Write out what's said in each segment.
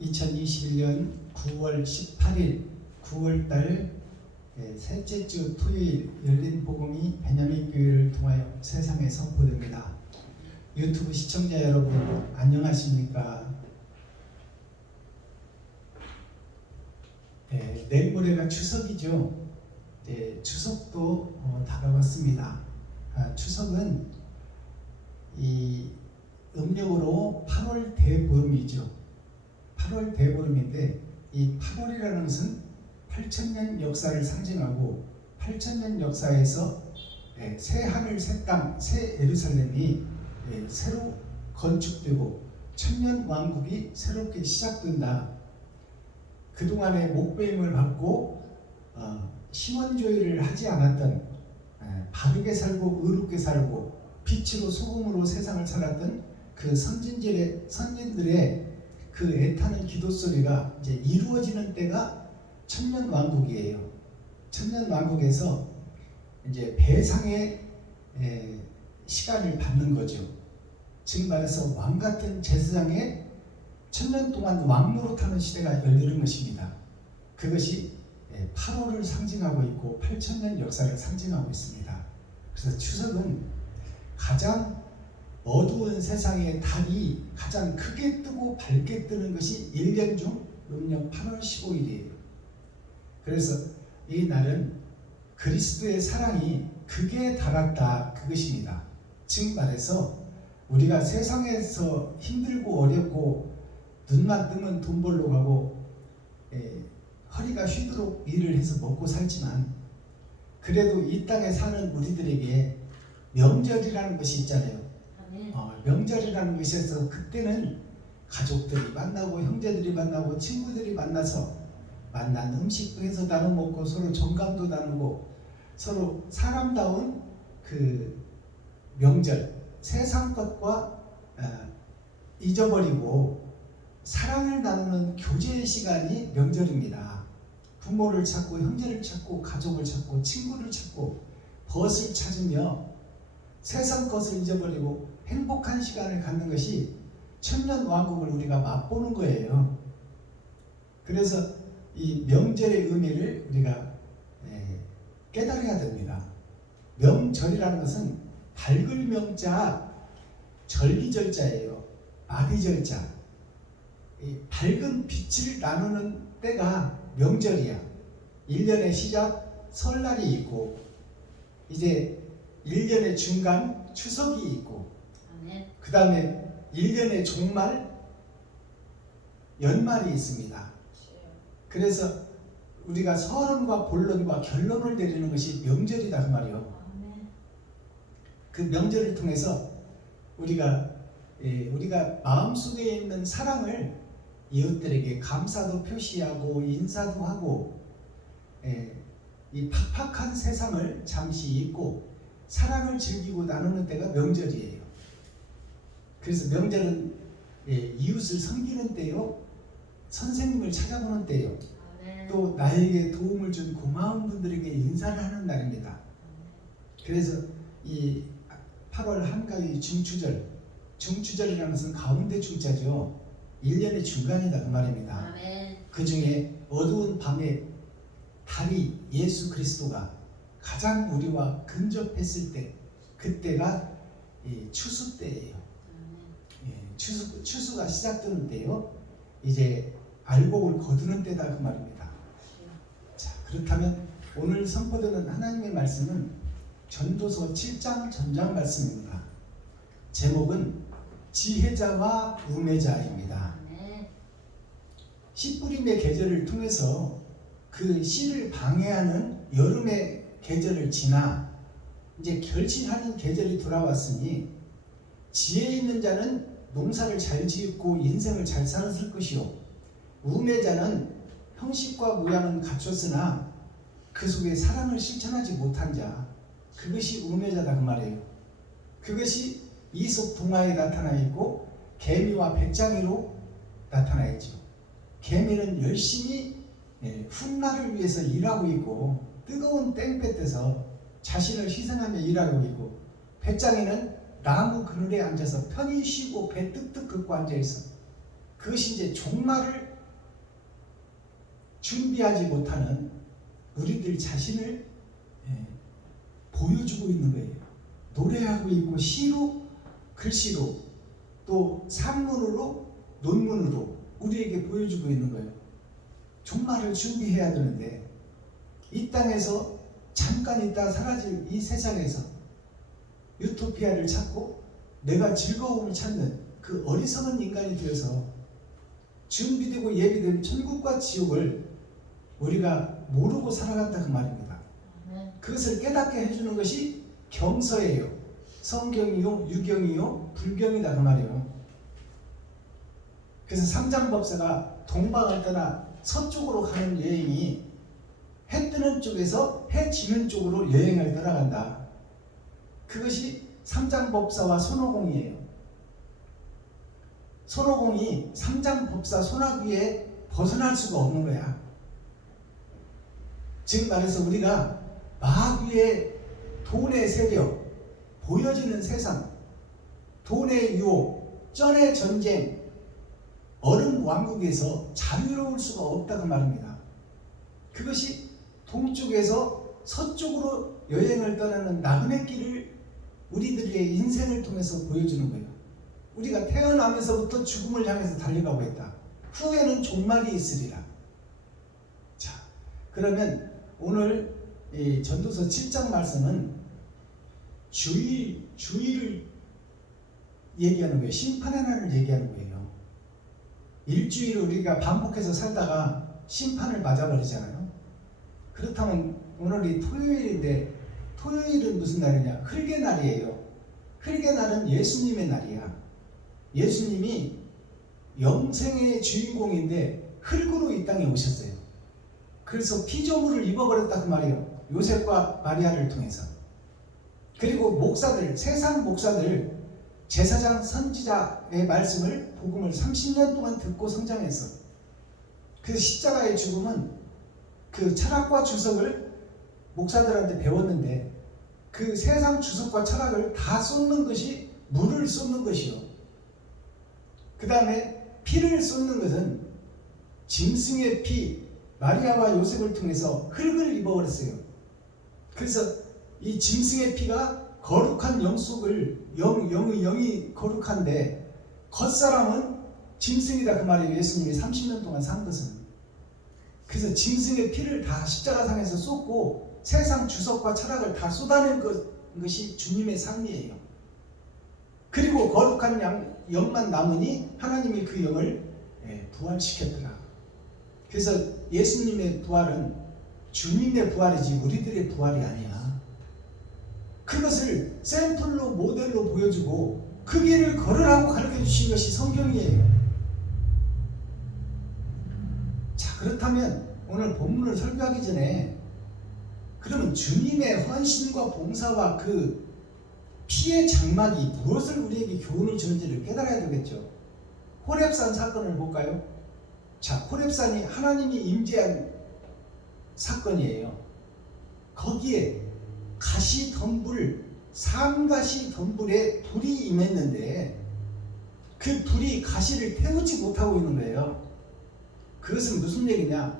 2021년 9월 18일 9월달 셋째 주 토요일 열린 복음이 베냐민 교회를 통하여 세상에 선포됩니다. 유튜브 시청자 여러분 안녕하십니까? 내일 모레가 추석이죠. 추석도 다가왔습니다. 추석은 이 음력으로 8월 대보름이죠. 8월 대보름인데 이 8월이라는 것은 8,000년 역사를 상징하고 8,000년 역사에서 새 하늘 새 땅 새 예루살렘이 새로 건축되고 천년 왕국이 새롭게 시작된다. 그동안에 목배임을 받고 시원조의를 하지 않았던 바르게 살고 의롭게 살고 빛으로 소금으로 세상을 살았던 그 선진들의 그 애타는 기도 소리가 이제 이루어지는 때가 천년 왕국이에요. 천년 왕국에서 이제 배상의 시간을 받는 거죠. 즉 말해서 왕 같은 제사장의 천년 동안 왕노릇 하는 시대가 열리는 것입니다. 그것이 8월을 상징하고 있고 8,000년 역사를 상징하고 있습니다. 그래서 추석은 가장 어두운 세상의 달이 가장 크게 뜨고 밝게 뜨는 것이 1년 중 음력 8월 15일이에요. 그래서 이 날은 그리스도의 사랑이 극에 달았다 그것입니다. 즉 말해서 우리가 세상에서 힘들고 어렵고 눈만 뜨면 돈 벌러 가고 허리가 휘도록 일을 해서 먹고 살지만 그래도 이 땅에 사는 우리들에게 명절이라는 것이 있잖아요. 명절이라는 것에서 그때는 가족들이 만나고 형제들이 만나고 친구들이 만나서 만난 음식도 해서 나눠 먹고 서로 정감도 나누고 서로 사람다운 그 명절 세상 것과 잊어버리고 사랑을 나누는 교제의 시간이 명절입니다. 부모를 찾고 형제를 찾고 가족을 찾고 친구를 찾고 벗을 찾으며 세상 것을 잊어버리고 행복한 시간을 갖는 것이 천년 왕국을 우리가 맛보는 거예요. 그래서 이 명절의 의미를 우리가 깨달아야 됩니다. 명절이라는 것은 밝을 명자 절기절자예요. 아비절자. 이 밝은 빛을 나누는 때가 명절이야. 1년의 시작 설날이 있고 이제 1년의 중간 추석이 있고 그 다음에 1년의 종말 연말이 있습니다. 그래서 우리가 서론과 본론과 결론을 내리는 것이 명절이다 그 말이요. 그 명절을 통해서 우리가 마음속에 있는 사랑을 이웃들에게 감사도 표시하고 인사도 하고 이 팍팍한 세상을 잠시 잊고 사랑을 즐기고 나누는 때가 명절이에요. 그래서 명절은 이웃을 섬기는 때요, 선생님을 찾아보는 때요, 또 나에게 도움을 준 고마운 분들에게 인사를 하는 날입니다. 그래서 이 8월 한가위 중추절이라는 것은 가운데 중자죠. 1년의 중간이다 그 말입니다. 그 중에 어두운 밤에 달이 예수 그리스도가 가장 우리와 근접했을 때 그때가 추수 때예요. 추수가 시작되는 때요. 이제 알곡을 거두는 때다 그 말입니다. 자, 그렇다면 오늘 선포되는 하나님의 말씀은 전도서 7장 전장 말씀입니다. 제목은 지혜자와 우매자입니다. 씨뿌림의 계절을 통해서 그 씨를 방해하는 여름의 계절을 지나 이제 결실하는 계절이 돌아왔으니 지혜 있는 자는 농사를 잘 지었고 인생을 잘 살았을 것이요 우매자는 형식과 모양은 갖췄으나 그 속에 사랑을 실천하지 못한 자 그것이 우매자다 그 말이에요. 그것이 이솝 동화에 나타나 있고 개미와 배짱이로 나타나 있죠. 개미는 열심히 훗날을 위해서 일하고 있고 뜨거운 땡볕에서 자신을 희생하며 일하고 있고 배짱이는 나무 그늘에 앉아서 편히 쉬고 배 뜩뜩 긋고 앉아있어. 그것이 이제 종말을 준비하지 못하는 우리들 자신을 보여주고 있는 거예요. 노래하고 있고 시로, 글씨로, 또 산문으로, 논문으로 우리에게 보여주고 있는 거예요. 종말을 준비해야 되는데 이 땅에서 잠깐 있다 사라질 이 세상에서 유토피아를 찾고 내가 즐거움을 찾는 그 어리석은 인간이 되어서 준비되고 예비된 천국과 지옥을 우리가 모르고 살아간다 그 말입니다. 그것을 깨닫게 해주는 것이 경서예요. 성경이요, 유경이요, 불경이다 그 말이에요. 그래서 삼장법사가 동방을 떠나 서쪽으로 가는 여행이 해 뜨는 쪽에서 해 지는 쪽으로 여행을 떠나간다. 그것이 삼장법사와 손오공이에요. 손오공이 삼장법사 손아귀에 벗어날 수가 없는 거야. 즉 말해서 우리가 마귀의 돈의 세력, 보여지는 세상, 돈의 유혹, 쩐의 전쟁, 얼음 왕국에서 자유로울 수가 없다 그 말입니다. 그것이 동쪽에서 서쪽으로 여행을 떠나는 나그네 길을 우리들의 인생을 통해서 보여주는 거예요. 우리가 태어나면서부터 죽음을 향해서 달려가고 있다. 후에는 종말이 있으리라. 자, 그러면 오늘 이 전도서 7장 말씀은 주의를 얘기하는 거예요. 심판의 날을 얘기하는 거예요. 일주일 우리가 반복해서 살다가 심판을 맞아버리잖아요. 그렇다면 오늘이 토요일인데 토요일은 무슨 날이냐? 흙의 날이에요. 흙의 날은 예수님의 날이야. 예수님이 영생의 주인공인데 흙으로 이 땅에 오셨어요. 그래서 피조물을 입어버렸다 그 말이에요. 요셉과 마리아를 통해서. 그리고 목사들, 세상 목사들, 제사장 선지자의 말씀을 복음을 30년 동안 듣고 성장했어. 그래서 십자가의 죽음은 그 철학과 주석을 목사들한테 배웠는데 그 세상 주석과 철학을 다 쏟는 것이 물을 쏟는 것이요. 그 다음에 피를 쏟는 것은 짐승의 피, 마리아와 요셉을 통해서 흙을 입어버렸어요. 그래서 이 짐승의 피가 거룩한 영 속을 영이 거룩한데 겉사람은 짐승이다 그 말이에요. 예수님이 30년 동안 산 것은. 그래서 짐승의 피를 다 십자가상에서 쏟고 세상 주석과 철학을 다 쏟아낸 것이 주님의 삶이에요. 그리고 거룩한 영만 남으니 하나님이 그 영을 부활시켰더라. 그래서 예수님의 부활은 주님의 부활이지 우리들의 부활이 아니야. 그것을 샘플로 모델로 보여주고 그 길을 걸으라고 가르쳐 주신 것이 성경이에요. 자, 그렇다면 오늘 본문을 설교하기 전에 그러면 주님의 헌신과 봉사와 그 피의 장막이 무엇을 우리에게 교훈을 주는지를 깨달아야 되겠죠. 호렙산 사건을 볼까요? 자, 호렙산이 하나님이 임재한 사건이에요. 거기에 가시 덤불, 삼가시 덤불에 불이 임했는데 그 불이 가시를 태우지 못하고 있는 거예요. 그것은 무슨 얘기냐?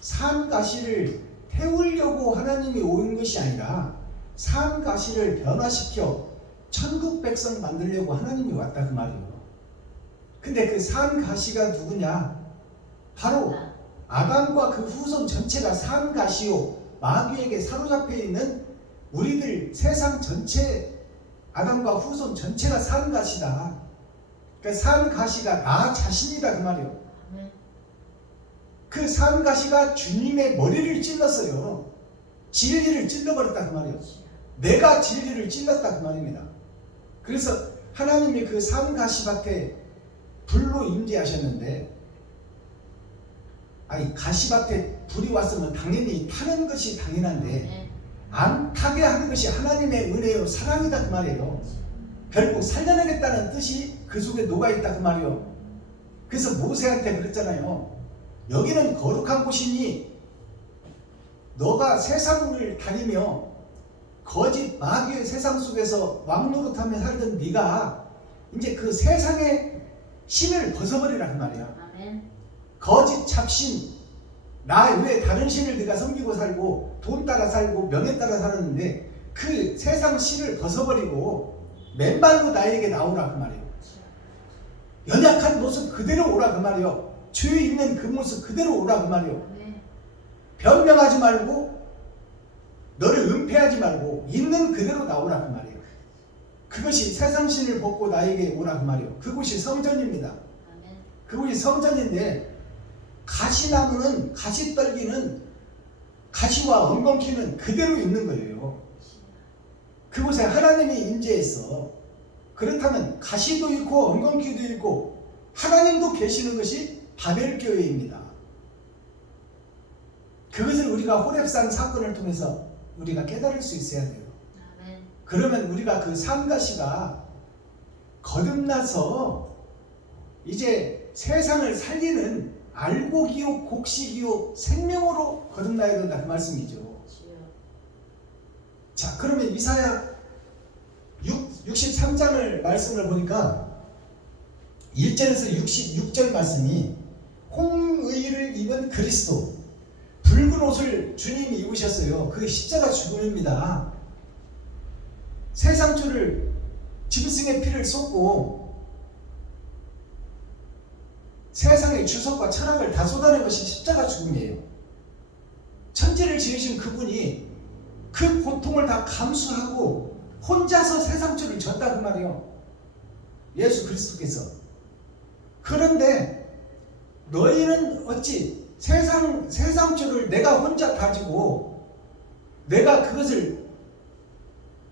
삼가시를 태우려고 하나님이 온 것이 아니라 삼가시를 변화시켜 천국 백성 만들려고 하나님이 왔다 그 말이에요. 근데 그 삼가시가 누구냐? 바로 아담과 그 후손 전체가 삼가시요, 마귀에게 사로잡혀 있는 우리들 세상 전체, 아담과 후손 전체가 삼가시다. 그러니까 삼가시가 나 자신이다 그 말이에요. 그 삼가시가 주님의 머리를 찔렀어요. 진리를 찔러버렸다 그 말이에요. 내가 진리를 찔렀다 그 말입니다. 그래서 하나님이 그 삼가시밭에 불로 임재하셨는데, 아니 가시밭에 불이 왔으면 당연히 타는 것이 당연한데 안 타게 하는 것이 하나님의 은혜요 사랑이다 그 말이에요. 결국 살려내겠다는 뜻이 그 속에 녹아있다 그 말이에요. 그래서 모세한테 그랬잖아요. 여기는 거룩한 곳이니 너가 세상을 다니며 거짓 마귀의 세상 속에서 왕노릇하며 살던 네가 이제 그 세상의 신을 벗어버리라 그 말이야. 아멘. 거짓 잡신, 나 외에 다른 신을 네가 섬기고 살고 돈 따라 살고 명예 따라 살았는데 그 세상 신을 벗어버리고 맨발로 나에게 나오라 그 말이에요. 연약한 모습 그대로 오라 그 말이에요. 죄 있는 그 모습 그대로 오라 그 말이에요. 변명하지 말고 너를 은폐하지 말고 있는 그대로 나오라 그 말이에요. 그것이 세상 신을 벗고 나에게 오라 그 말이에요. 그곳이 성전입니다. 그곳이 성전인데 가시나무는 가시떨기는 가시와 엉겅퀴는 그대로 있는 거예요. 그곳에 하나님이 임재했어. 그렇다면 가시도 있고 엉겅퀴도 있고 하나님도 계시는 것이 바벨교회입니다. 그것을 우리가 호렙산 사건을 통해서 우리가 깨달을 수 있어야 돼요. 그러면 우리가 그 삼가시가 거듭나서 이제 세상을 살리는 알곡이요 곡식이요 생명으로 거듭나야 된다 그 말씀이죠. 자, 그러면 이사야 63장을 말씀을 보니까 1절에서 66절 말씀이 홍의를 입은 그리스도, 붉은 옷을 주님이 입으셨어요. 그게 십자가 죽음입니다. 세상주를 짐승의 피를 쏟고 세상의 주석과 철학을 다 쏟아낸 것이 십자가 죽음이에요. 천지를 지으신 그분이 그 고통을 다 감수하고 혼자서 세상주를 졌다 그 말이에요. 예수 그리스도께서. 그런데 너희는 어찌 세상주를 내가 혼자 가지고 내가 그것을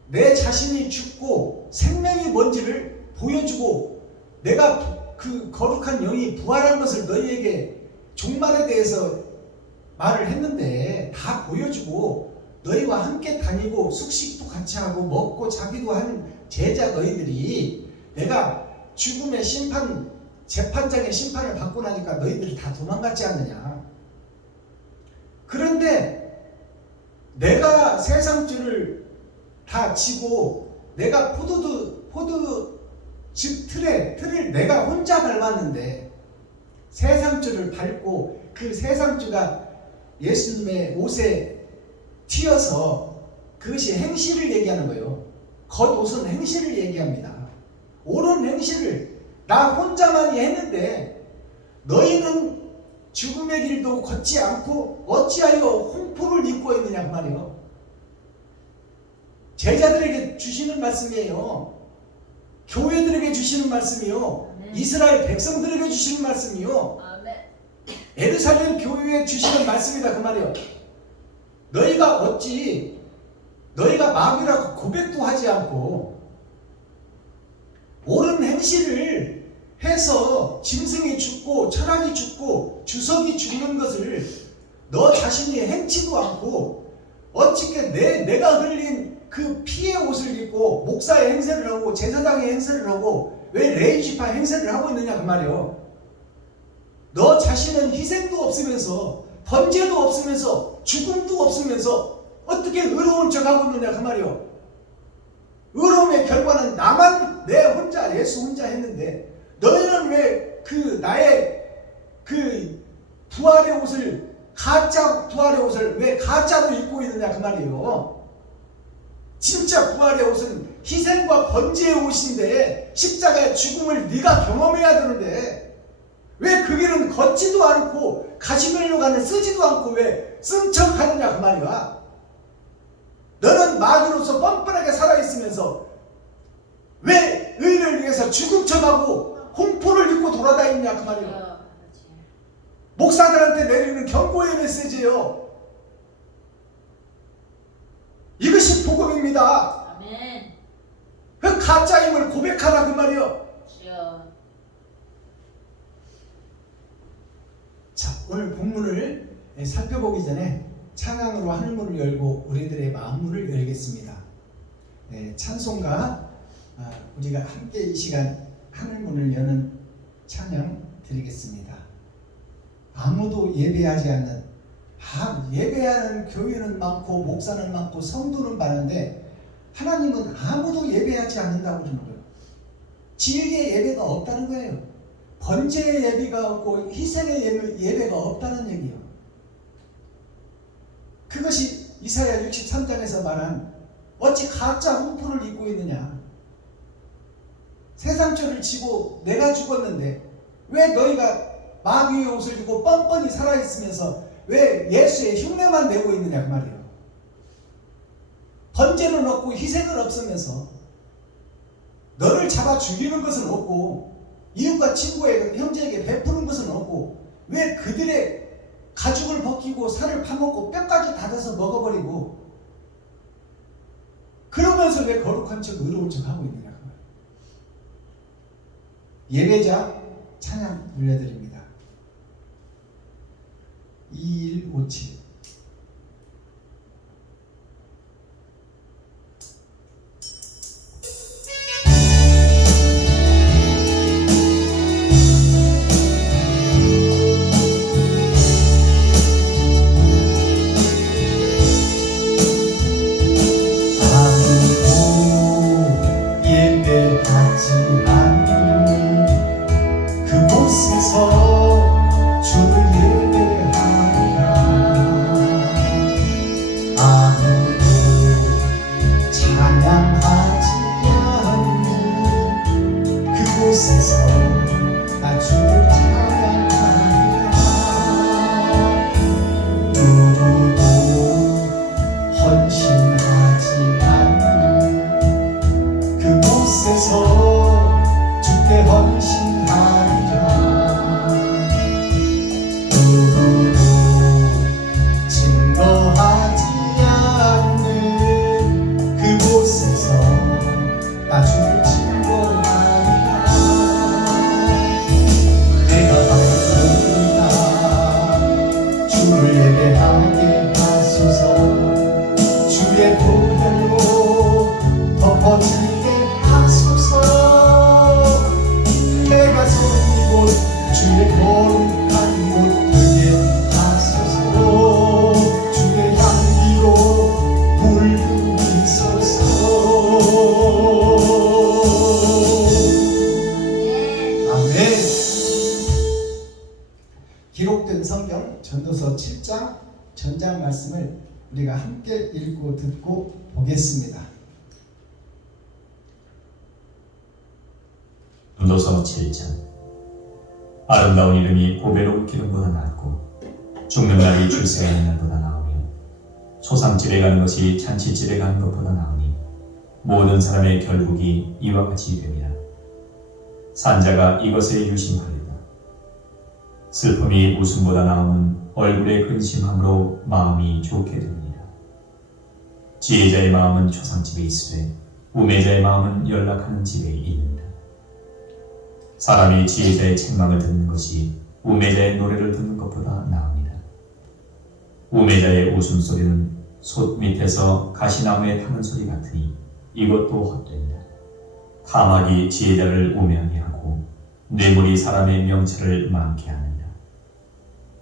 내 자신이 죽고 생명이 뭔지를 보여주고 내가 그 거룩한 영이 부활한 것을 너희에게 종말에 대해서 말을 했는데 다 보여주고 너희와 함께 다니고 숙식도 같이 하고 먹고 자기도 한 제자 너희들이 내가 죽음의 심판 재판장의 심판을 받고 나니까 너희들이 다 도망갔지 않느냐. 그런데 내가 세상주를 다 지고 내가 포도즙 틀을 내가 혼자 밟았는데 세상주를 밟고 그 세상주가 예수님의 옷에 튀어서 그것이 행실을 얘기하는 거예요. 겉옷은 행실을 얘기합니다. 옳은 행실을 나 혼자만이 했는데 너희는 죽음의 길도 걷지 않고 어찌하여 홍포를 입고 있느냐 그 말이에요. 제자들에게 주시는 말씀이에요. 교회들에게 주시는 말씀이요. 이스라엘 백성들에게 주시는 말씀이요. 예루살렘 교회에 주시는 말씀이다 그 말이에요. 너희가 어찌 너희가 마귀라고 고백도 하지 않고 옳은 행실을 해서 짐승이 죽고 철학이 죽고 주석이 죽는 것을 너 자신이 행치도 않고 어찌게 내가 흘린 그 피의 옷을 입고 목사의 행세를 하고 제사장의 행세를 하고 왜 레이지파 행세를 하고 있느냐 그 말이요. 너 자신은 희생도 없으면서 번제도 없으면서 죽음도 없으면서 어떻게 의로운 척하고 있느냐 그 말이요. 의로움의 결과는 나만 내 혼자 예수 혼자 했는데 너희는 왜 그 나의 그 부활의 옷을 가짜 부활의 옷을 왜 가짜로 입고 있느냐 그 말이에요. 진짜 부활의 옷은 희생과 번제의 옷인데 십자가의 죽음을 네가 경험해야 되는데 왜 그 길은 걷지도 않고 가시멜로 가는 쓰지도 않고 왜 쓴 척 하느냐 그 말이야. 너는 마귀로서 뻔뻔하게 살아있으면서 왜 의를 위해서 죽은 척하고 홍포를 입고 돌아다니냐 그 말이에요. 목사들한테 내리는 경고의 메시지예요. 이것이 복음입니다. 아멘. 그 가짜임을 고백하라 그 말이에요. 자, 오늘 본문을 살펴보기 전에 찬양으로 하늘문을 열고 우리들의 마음문을 열겠습니다. 찬송가 우리가 함께 이 시간 하늘문을 여는 찬양 드리겠습니다. 아무도 예배하지 않는 예배하는 교회는 많고 목사는 많고 성도는 많은데 하나님은 아무도 예배하지 않는다고 그러는 거예요. 진리의 예배가 없다는 거예요. 번제의 예배가 없고 희생의 예배가 없다는 얘기예요. 그것이 이사야 63장에서 말한 어찌 가짜 훈풀을 입고 있느냐. 세상죄를 지고 내가 죽었는데 왜 너희가 마귀의 옷을 입고 뻔뻔히 살아있으면서 왜 예수의 흉내만 내고 있느냐 그 말이에요. 번제는 없고 희생은 없으면서 너를 잡아 죽이는 것은 없고 이웃과 친구에게 형제에게 베푸는 것은 없고 왜 그들의 가죽을 벗기고 살을 파먹고 뼈까지 닫아서 먹어버리고 그러면서 왜 거룩한 척 의로운 척 하고 있느냐 그 말이에요. 예배자 찬양 올려드립니다. 2157 기록된 성경 전도서 7장 전장 말씀을 우리가 함께 읽고 듣고 보겠습니다. 전도서 7장. 아름다운 이름이 보배로운 기름보다 낫고 죽는 날이 출세하는 날보다 나으며 초상집에 가는 것이 잔치집에 가는 것보다 나으니 모든 사람의 결국이 이와 같이 됨이라. 산자가 이것에 유심하리라. 슬픔이 웃음보다 나음은 얼굴의 근심함으로 마음이 좋게 됩니다. 지혜자의 마음은 초상집에 있으되 우매자의 마음은 연락하는 집에 있느니라. 사람이 지혜자의 책망을 듣는 것이 우매자의 노래를 듣는 것보다 나으니라. 우매자의 웃음소리는 솥 밑에서 가시나무에 타는 소리 같으니 이것도 헛되니라. 탐악이 지혜자를 우매하게 하고 뇌물이 사람의 명철을 많게 하느니라.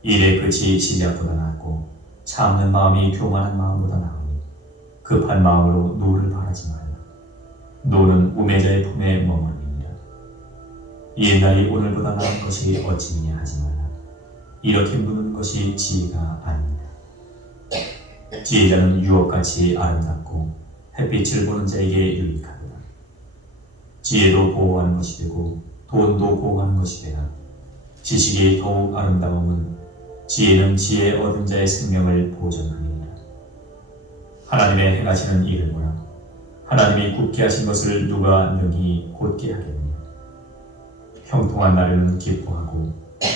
일의 끝이 시작보다 낫고 참는 마음이 교만한 마음보다 나으니 급한 마음으로 노를 바라지 말라. 노는 우매자의 품에 머무르니라. 옛날이 오늘보다 나은 것이 어찌미냐 하지 말라. 이렇게 묻는 것이 지혜가 아닙니다. 지혜자는 유업같이 아름답고 햇빛을 보는 자에게 유익하도다. 지혜도 보호하는 것이 되고 돈도 보호하는 것이 되라. 지식이 더욱 아름다움은 지혜는 지혜 얻은 자의 생명을 보존하느니라. 하나님의 행하시는 일을 보라. 하나님이 굳게 하신 것을 누가 능히 곧게 하겠느냐. 형통한 날에는 기뻐하고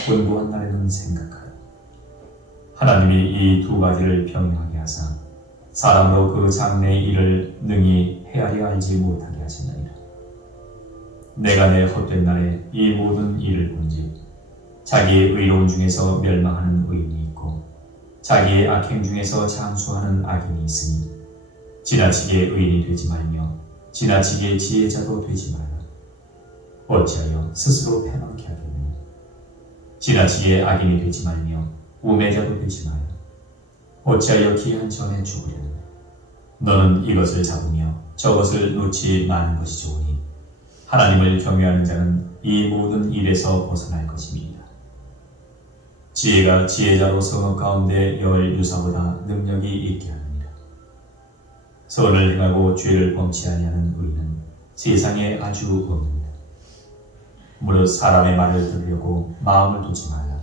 곤고한 날에는 생각하라. 하나님이 이 두 가지를 병행하게 하사 사람으로 그 장래의 일을 능히 헤아려 알지 못하게 하시느니라. 내가 내 헛된 날에 이 모든 일을 본즉 자기의 의로운 중에서 멸망하는 의인이 있고 자기의 악행 중에서 장수하는 악인이 있으니 지나치게 의인이 되지 말며 지나치게 지혜자도 되지 말라. 어찌하여 스스로 패망케 하겠느냐. 지나치게 악인이 되지 말며 우매자도 되지 말라. 어찌하여 기한 전에 죽으려느냐. 너는 이것을 잡으며 저것을 놓지 마는 것이 좋으니 하나님을 경외하는 자는 이 모든 일에서 벗어날 것입니다. 지혜가 지혜자로 성읍 가운데 열 유사보다 능력이 있게 합니다. 선을 행하고 죄를 범치 아니하는 의인은 세상에 아주 없습니다. 무릇 사람의 말을 들으려고 마음을 두지 말라.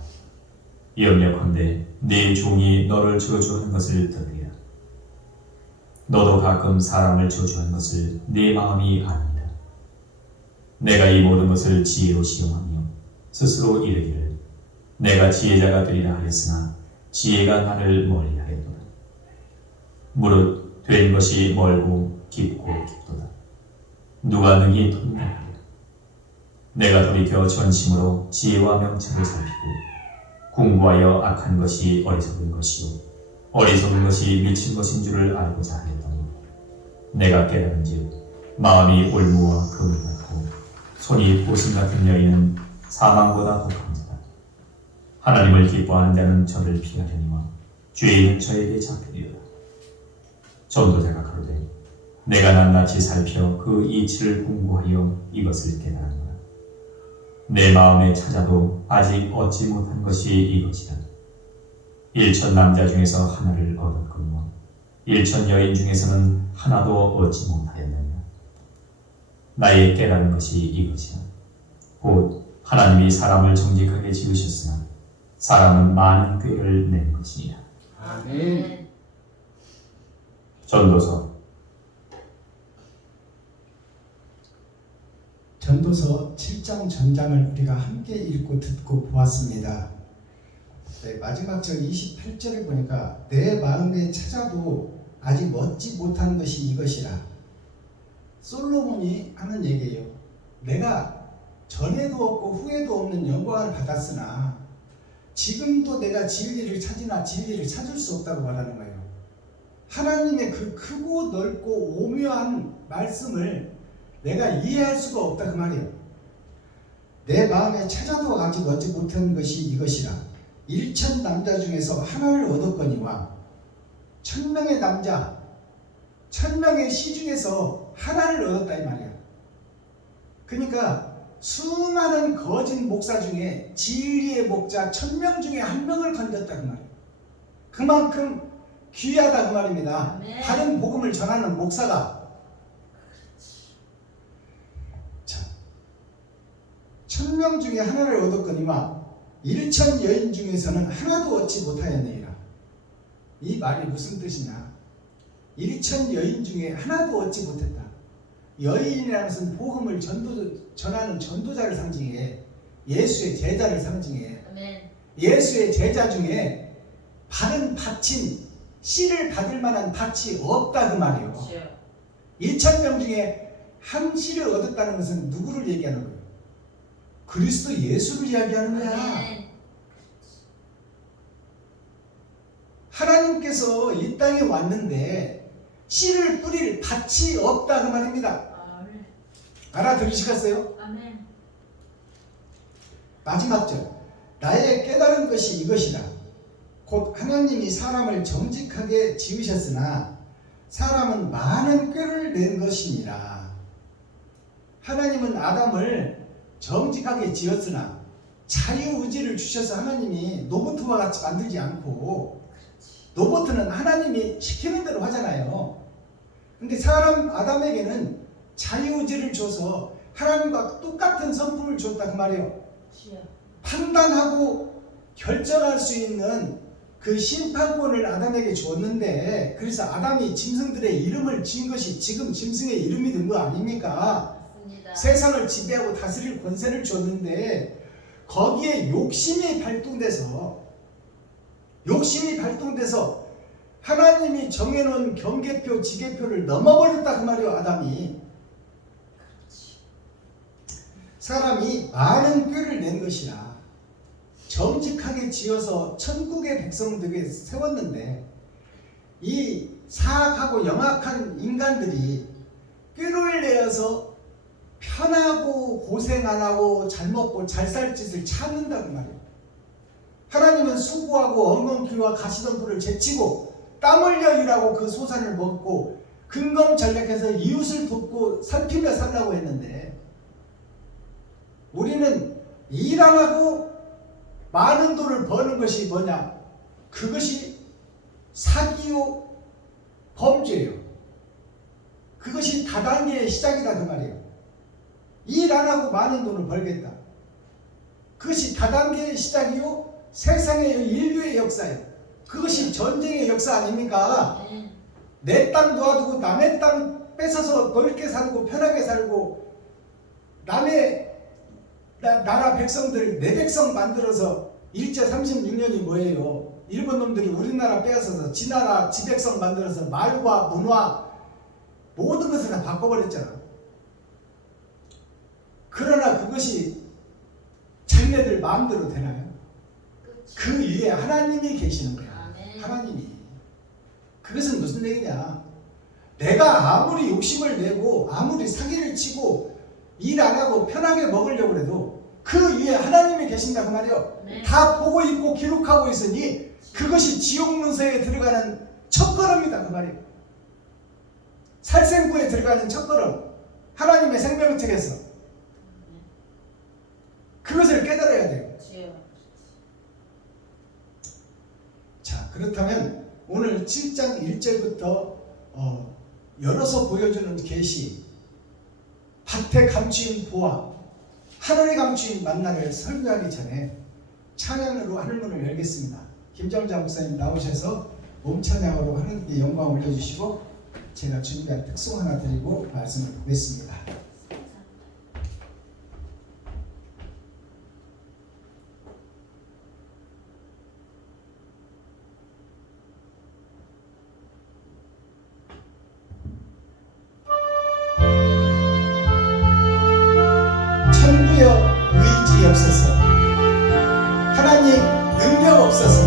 염려컨대 네 종이 너를 저주하는 것을 들으리라. 너도 가끔 사람을 저주하는 것을 네 마음이 아느니라. 내가 이 모든 것을 지혜로 시험하며 스스로 이르기를 내가 지혜자가 되리라 하였으나 지혜가 나를 멀리하였도다. 무릇 된 것이 멀고 깊고 깊도다. 누가 능히 통달하리라. 내가 돌이켜 전심으로 지혜와 명철을 살피고 공부하여 악한 것이 어리석은 것이요 어리석은 것이 미친 것인 줄을 알고자 하였더니 내가 깨달은즉 마음이 올무와 금을 같고 손이 보승 같은 여인은 사망보다 독한 자다. 하나님을 기뻐하는 자는 저를 피하려니와 죄인은 저에게 잡히리로다. 전도자가 가로되 내가 낱낱이 살펴 그 이치를 공부하여 이것을 깨달았노라. 내 마음에 찾아도 아직 얻지 못한 것이 이것이다. 1천 남자 중에서 하나를 얻었거니와 1천 여인 중에서는 하나도 얻지 못하였느니라. 나의 깨달은 것이 이것이다. 곧 하나님이 사람을 정직하게 지으셨으나 사람은 많은 꾀를 낸 것이니라. 아멘. 전도서 전도서 7장 전장을 우리가 함께 읽고 듣고 보았습니다. 네, 마지막 절 28절을 보니까 내 마음에 찾아도 아직 얻지 못한 것이 이것이라. 솔로몬이 하는 얘기예요. 내가 전에도 없고 후에도 없는 영광을 받았으나 지금도 내가 진리를 찾으나 진리를 찾을 수 없다고 말하는 거예요. 하나님의 그 크고 넓고 오묘한 말씀을 내가 이해할 수가 없다 그 말이에요. 내 마음에 찾아도 아직 얻지 못한 것이 이것이라. 1천 남자 중에서 하나를 얻었거니와 1000명의 남자 1000명의 시 중에서 하나를 얻었다 이 말이야. 그러니까 수많은 거짓 목사 중에 진리의 목자 1000명 중에 1명을 건졌다 그 말이에요. 그만큼 귀하다 그 말입니다. 아멘. 다른 복음을 전하는 목사가 1000명 중에 하나를 얻었거니와 1천 여인 중에서는 하나도 얻지 못하였느니라. 이 말이 무슨 뜻이냐? 1천 여인 중에 하나도 얻지 못했다. 여인이라는 것은 복음을 전하는 전도자를 상징해. 예수의 제자를 상징해. 아멘. 예수의 제자 중에 바른 밭인 씨를 받을 만한 밭이 없다 그 말이에요. 1,000명 중에 한 씨를 얻었다는 것은 누구를 얘기하는 거예요? 그리스도 예수를 이야기하는 거야. 아멘. 하나님께서 이 땅에 왔는데 씨를 뿌릴 밭이 없다 그 말입니다. 알아들으시겠어요? 아멘. 마지막 절. 나의 깨달은 것이 이것이라. 곧 하나님이 사람을 정직하게 지으셨으나 사람은 많은 꾀를 낸 것이니라. 하나님은 아담을 정직하게 지었으나 자유의지를 주셔서 하나님이 로봇과 같이 만들지 않고, 로봇은 하나님이 시키는 대로 하잖아요. 근데 사람 아담에게는 자유의지를 줘서 하나님과 똑같은 성품을 줬다 그 말이에요. 판단하고 결정할 수 있는 그 심판권을 아담에게 줬는데, 그래서 아담이 짐승들의 이름을 지은 것이 지금 짐승의 이름이 된 거 아닙니까? 맞습니다. 세상을 지배하고 다스릴 권세를 줬는데 거기에 욕심이 발동돼서 하나님이 정해놓은 경계표, 지계표를 넘어버렸다 그 말이에요. 아담이. 사람이 많은 꾀를 낸 것이라. 정직하게 지어서 천국의 백성들에게 세웠는데 이 사악하고 영악한 인간들이 꾀를 내어서 편하고 고생 안 하고 잘 먹고 잘 살 짓을 찾는다 그 말이에요. 하나님은 수고하고 엉겅퀴와 가시덤불을 제치고 땀 흘려 일하고 그 소산을 먹고 근검전략해서 이웃을 돕고 살피며 살라고 했는데 우리는 일 안 하고 많은 돈을 버는 것이 뭐냐? 그것이 사기요, 범죄예요. 그것이 다단계의 시작이다 그 말이에요. 일 안 하고 많은 돈을 벌겠다. 그것이 다단계의 시작이요, 세상의 인류의 역사예요. 그것이 전쟁의 역사 아닙니까? 내 땅 놓아두고 남의 땅 뺏어서 넓게 살고 편하게 살고 남의 나라 백성들 내 백성 만들어서 일제 36년이 뭐예요? 일본 놈들이 우리나라 빼앗아서 지 나라 지 백성 만들어서 말과 문화 모든 것을 다 바꿔버렸잖아. 그러나 그것이 자기네들 마음대로 되나요? 그 위에 하나님이 계시는 거야. 하나님이. 그것은 무슨 얘기냐? 내가 아무리 욕심을 내고 아무리 사기를 치고 일 안 하고 편하게 먹으려고 해도 그 위에 하나님이 계신다 그 말이에요. 네. 다 보고 있고 기록하고 있으니 그것이 지옥 문서에 들어가는 첫걸음이다 그 말이에요. 살생부에 들어가는 첫걸음. 하나님의 생명책에서 그것을 깨달아야 돼요. 자, 그렇다면 오늘 7장 1절부터 열어서 보여주는 계시, 밭에 감추인 보화, 하늘에 감추인 만나를 설교하기 전에 찬양으로 하늘문을 열겠습니다. 김정자 목사님 나오셔서 몸찬양으로 하나님께 영광 올려주시고 제가 준비한 특송 하나 드리고 말씀을 보겠습니다. 천부여 의지 없어서, 하나님 능력 없어서,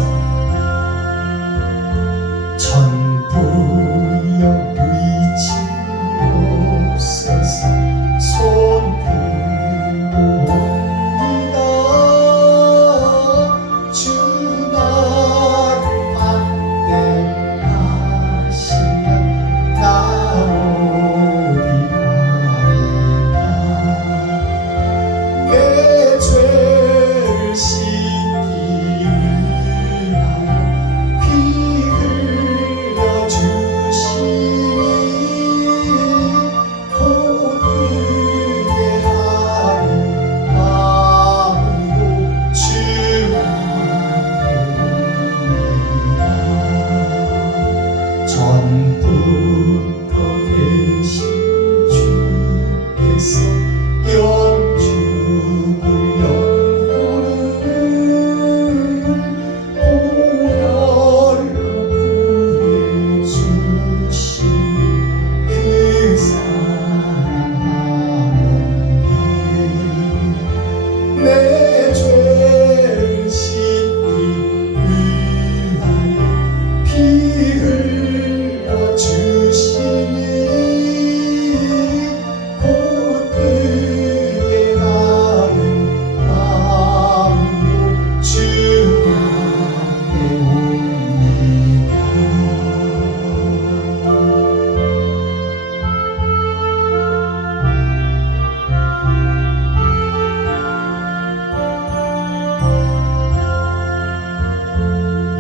천부여 의지 없어서 손 들어옵니다. 주 나를 받대하시면 나 어디 가리까. 내 죄를 씻기 위하여 피 흘려주시니 곧 의뢰하는 마음으로 주 앞에 옵니다. 전부터 계신 주께서 영죽을 영혼을 오열로 구해주신 그 사랑하는데 내 죄를 씻기 위하여 피 흘려주시니 곧 의뢰하는 마음으로 주 앞에 옵니다.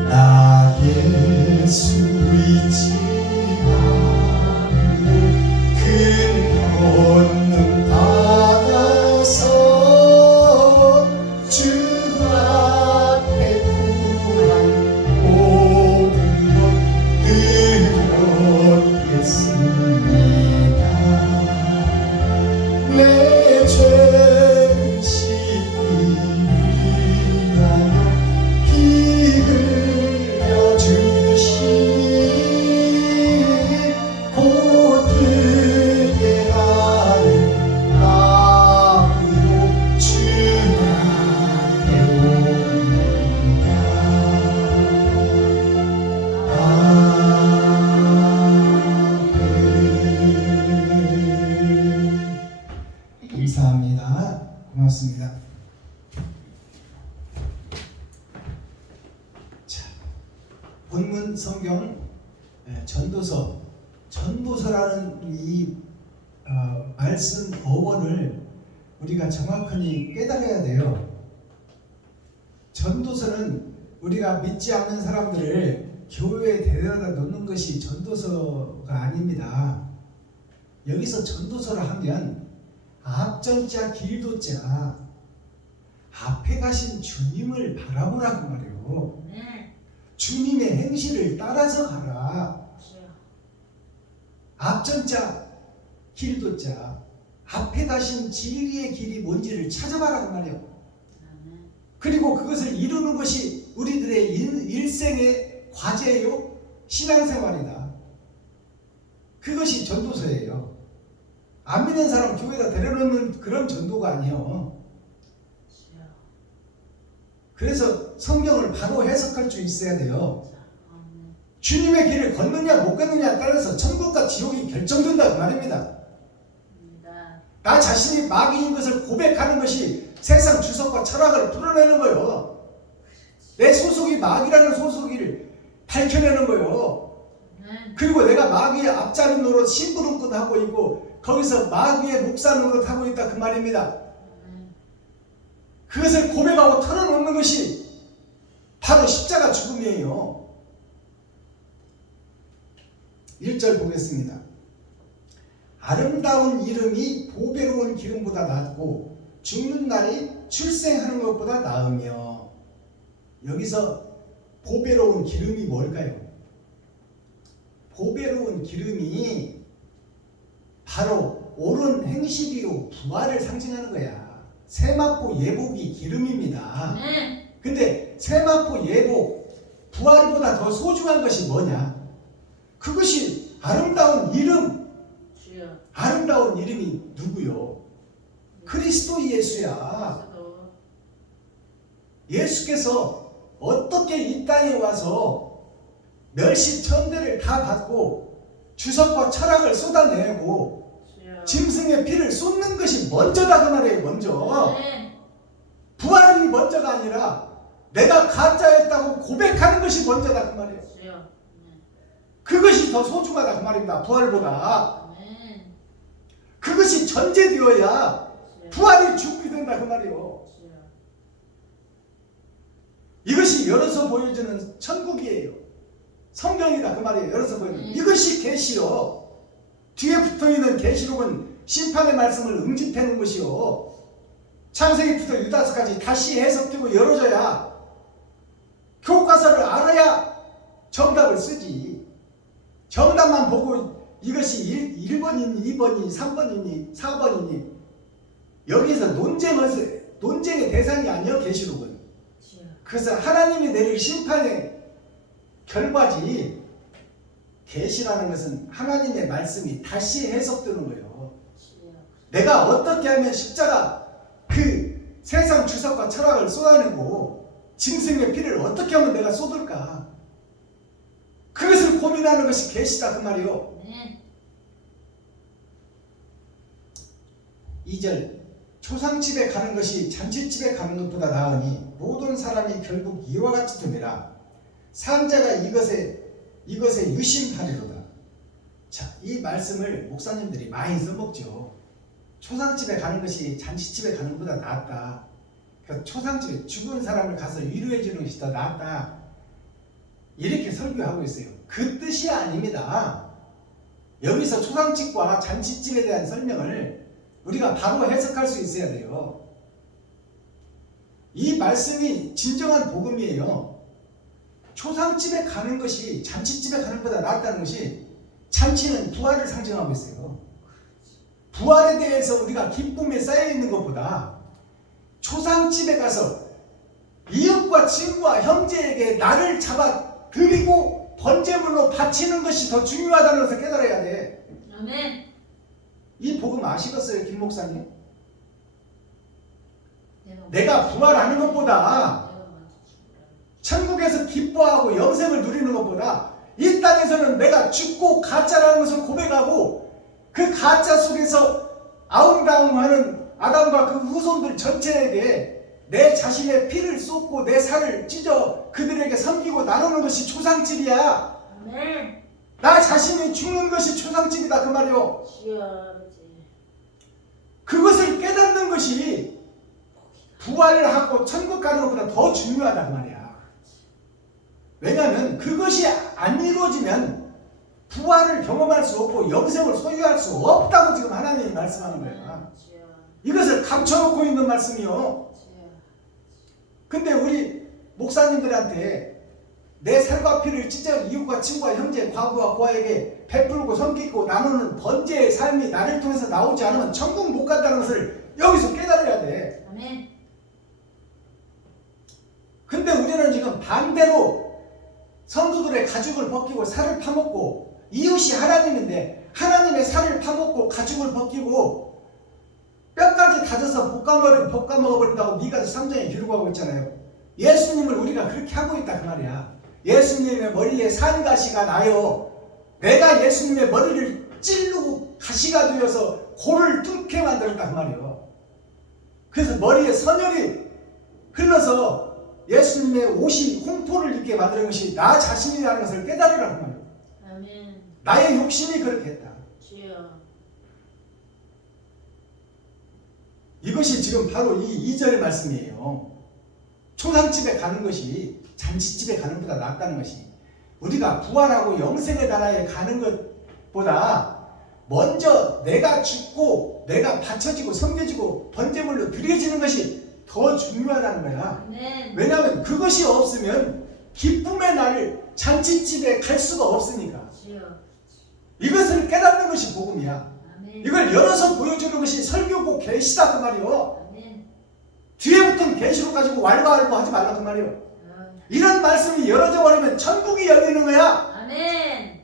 나 예수 의지함으로 큰 권능 받아서 주 앞에 구한 모든 것 드렸겠습니다. 내 죄를 씻기 위하여 피 흘려주시니 곧 의뢰하는 마음으로 주 앞에 옵니다. 아멘. 감사합니다. 고맙습니다. 자, 본문 성경 전도서라는 이 말씀 어원을 우리가 정확히 깨달아야 돼요. 전도서는 우리가 믿지 않는 사람들을 교회에 데려다 놓는 것이 전도서가 아닙니다. 여기서 전도서를 하면 앞전자 길도자 앞에 가신 주님을 바라보라고 말해요. 주님의 행실을 따라서 가라. 앞전자 길도자 앞에 가신 진리의 길이 뭔지를 찾아봐라고 말해요. 그리고 그것을 이루는 것이 우리들의 일생의 과제예요. 신앙생활이다. 그것이 전도서예요. 안 믿는 사람 교회에다 데려놓는 그런 전도가 아니에요. 그래서 성경을 바로 해석할 수 있어야 돼요. 주님의 길을 걷느냐 못 걷느냐에 따라서 천국과 지옥이 결정된다 그 말입니다. 나 자신이 마귀인 것을 고백하는 것이 세상 주석과 철학을 풀어내는 거예요. 내 소속이 마귀라는 소속을 밝혀내는 거예요. 그리고 내가 마귀의 앞자리 노릇 심부름꾼 하고 있고 거기서 마귀의 목사 노릇 하고 있다 그 말입니다. 그것을 고백하고 털어놓는 것이 바로 십자가 죽음이에요. 1절 보겠습니다. 아름다운 이름이 보배로운 기름보다 낫고 죽는 날이 출생하는 것보다 나으며. 여기서 보배로운 기름이 뭘까요? 보배로운 기름이 바로 옳은 행실이요 부활을 상징하는 거야. 세마포 예복이 기름입니다. 근데 세마포 예복 부활보다 더 소중한 것이 뭐냐? 그것이 아름다운 이름. 아름다운 이름이 누구요? 그리스도 예수야. 예수께서 어떻게 이 땅에 와서 멸시천대를 다 받고 주석과 철학을 쏟아내고 짐승의 피를 쏟는 것이 먼저다 그 말이에요. 먼저 부활이 먼저가 아니라 내가 가짜였다고 고백하는 것이 먼저다 그 말이에요. 그것이 더 소중하다 그 말입니다. 부활보다. 그것이 전제되어야 부활이 준비된다 그 말이에요. 이것이 열어서 보여주는 천국이에요. 성경이다 그 말이에요. 열어서 보여주는 이것이 계시요. 뒤에 붙어있는 계시록은 심판의 말씀을 응집해 놓은 것이요. 창세기부터 유다서까지 다시 해석되고 열어져야 교과서를 알아야 정답을 쓰지. 정답만 보고 이것이 1번이니 2번이니 3번이니 4번이니 여기서 논쟁의 대상이 아니에요. 계시록은. 그래서 하나님이 내릴 심판의 결과지. 계시라는 것은 하나님의 말씀이 다시 해석되는 거예요. 내가 어떻게 하면 십자가 그 세상 주석과 철학을 쏟아내고 짐승의 피를 어떻게 하면 내가 쏟을까? 그것을 고민하는 것이 계시다 그 말이요. 2절 초상집에 가는 것이 잔치집에 가는 것보다 나으니 모든 사람이 결국 이와 같이 됨이라. 산자가 이것에 유심하리로다. 자, 이 말씀을 목사님들이 많이 써먹죠. 초상집에 가는 것이 잔치집에 가는 것보다 낫다. 그러니까 초상집에 죽은 사람을 가서 위로해 주는 것이 더 낫다. 이렇게 설교하고 있어요. 그 뜻이 아닙니다. 여기서 초상집과 잔치집에 대한 설명을 우리가 바로 해석할 수 있어야 돼요. 이 말씀이 진정한 복음이에요. 초상집에 가는 것이 잔치집에 가는 것보다 낫다는 것이, 잔치는 부활을 상징하고 있어요. 부활에 대해서 우리가 기쁨에 쌓여있는 것보다 초상집에 가서 이웃과 친구와 형제에게 나를 잡아 드리고 번제물로 바치는 것이 더 중요하다는 것을 깨달아야 돼. 아멘. 이 복음 아시겠어요, 김 목사님? 내가 부활하는 것보다, 천국에서 기뻐하고 영생을 누리는 것보다 이 땅에서는 내가 죽고 가짜라는 것을 고백하고 그 가짜 속에서 아웅다웅하는 아담과 그 후손들 전체에게 내 자신의 피를 쏟고 내 살을 찢어 그들에게 섬기고 나누는 것이 초상집이야. 아멘. 나 자신이 죽는 것이 초상집이다 그 말이요. 그것을 깨닫는 것이 부활을 하고 천국 가는 것보다 더 중요하단 말이야. 왜냐하면 그것이 안 이루어지면 부활을 경험할 수 없고 영생을 소유할 수 없다고 지금 하나님이 말씀하는 거야. 이것을 감춰놓고 있는 말씀이요. 근데 우리 목사님들한테 내 살과 피를 진짜 이웃과 친구와 형제, 과부와 고아에게 베풀고 섬기고 나누는 번제의 삶이 나를 통해서 나오지 않으면 천국 못 간다는 것을 여기서 깨달아야 돼. 아멘. 근데 우리는 지금 반대로 성도들의 가죽을 벗기고 살을 파먹고, 이웃이 하나님인데 하나님의 살을 파먹고 가죽을 벗기고 뼈까지 다져서 볶아 먹어버린다고 미가서 3장에 기록하고 있잖아요. 예수님을 우리가 그렇게 하고 있다 그 말이야. 예수님의 머리에 산가시가 나요. 내가 예수님의 머리를 찌르고 가시가 되어서 골을 뚫게 만들었다 그 말이에요. 그래서 머리에 선혈이 흘러서 예수님의 옷이 홍포를 입게 만드는 것이 나 자신이라는 것을 깨달으라는 말이에요. 아멘. 나의 욕심이 그렇게 했다. 주여. 이것이 지금 바로 이 2절 말씀이에요. 초상집에 가는 것이 잔치집에 가는 것보다 낫다는 것이, 우리가 부활하고 영생의 나라에 가는 것보다 먼저 내가 죽고 내가 바쳐지고 섬겨지고 번제물로 드려지는 것이 더 중요하다는 거야. 아멘. 왜냐하면 그것이 없으면 기쁨의 날을 잔치집에 갈 수가 없으니까. 주여. 이것을 깨닫는 것이 복음이야. 아멘. 이걸 열어서 보여주는 것이 설교고 계시다 그 말이요. 아멘. 뒤에 붙은 계시록 가지고 왈가왈부 하지 말라 그 말이요. 아, 이런 말씀이 열어져 버리면 천국이 열리는 거야. 아멘.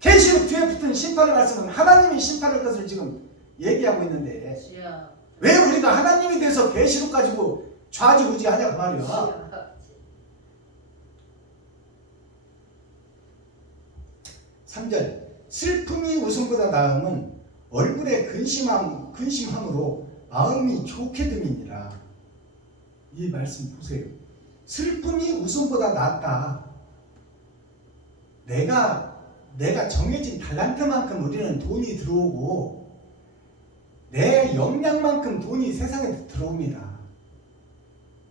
계시록 뒤에 붙은 심판의 말씀은 하나님이 심판할 것을 지금 얘기하고 있는데, 주여. 왜 우리가 하나님이 돼서 계시록 가지고 좌지우지하냐 그 말이야. 주여. 3절 슬픔이 웃음보다 나음은 얼굴에 근심함으로 마음이 좋게 됨이니라. 이 말씀 보세요. 슬픔이 웃음보다 낫다. 내가 정해진 달란트만큼 우리는 돈이 들어오고 내 역량만큼 돈이 세상에 들어옵니다.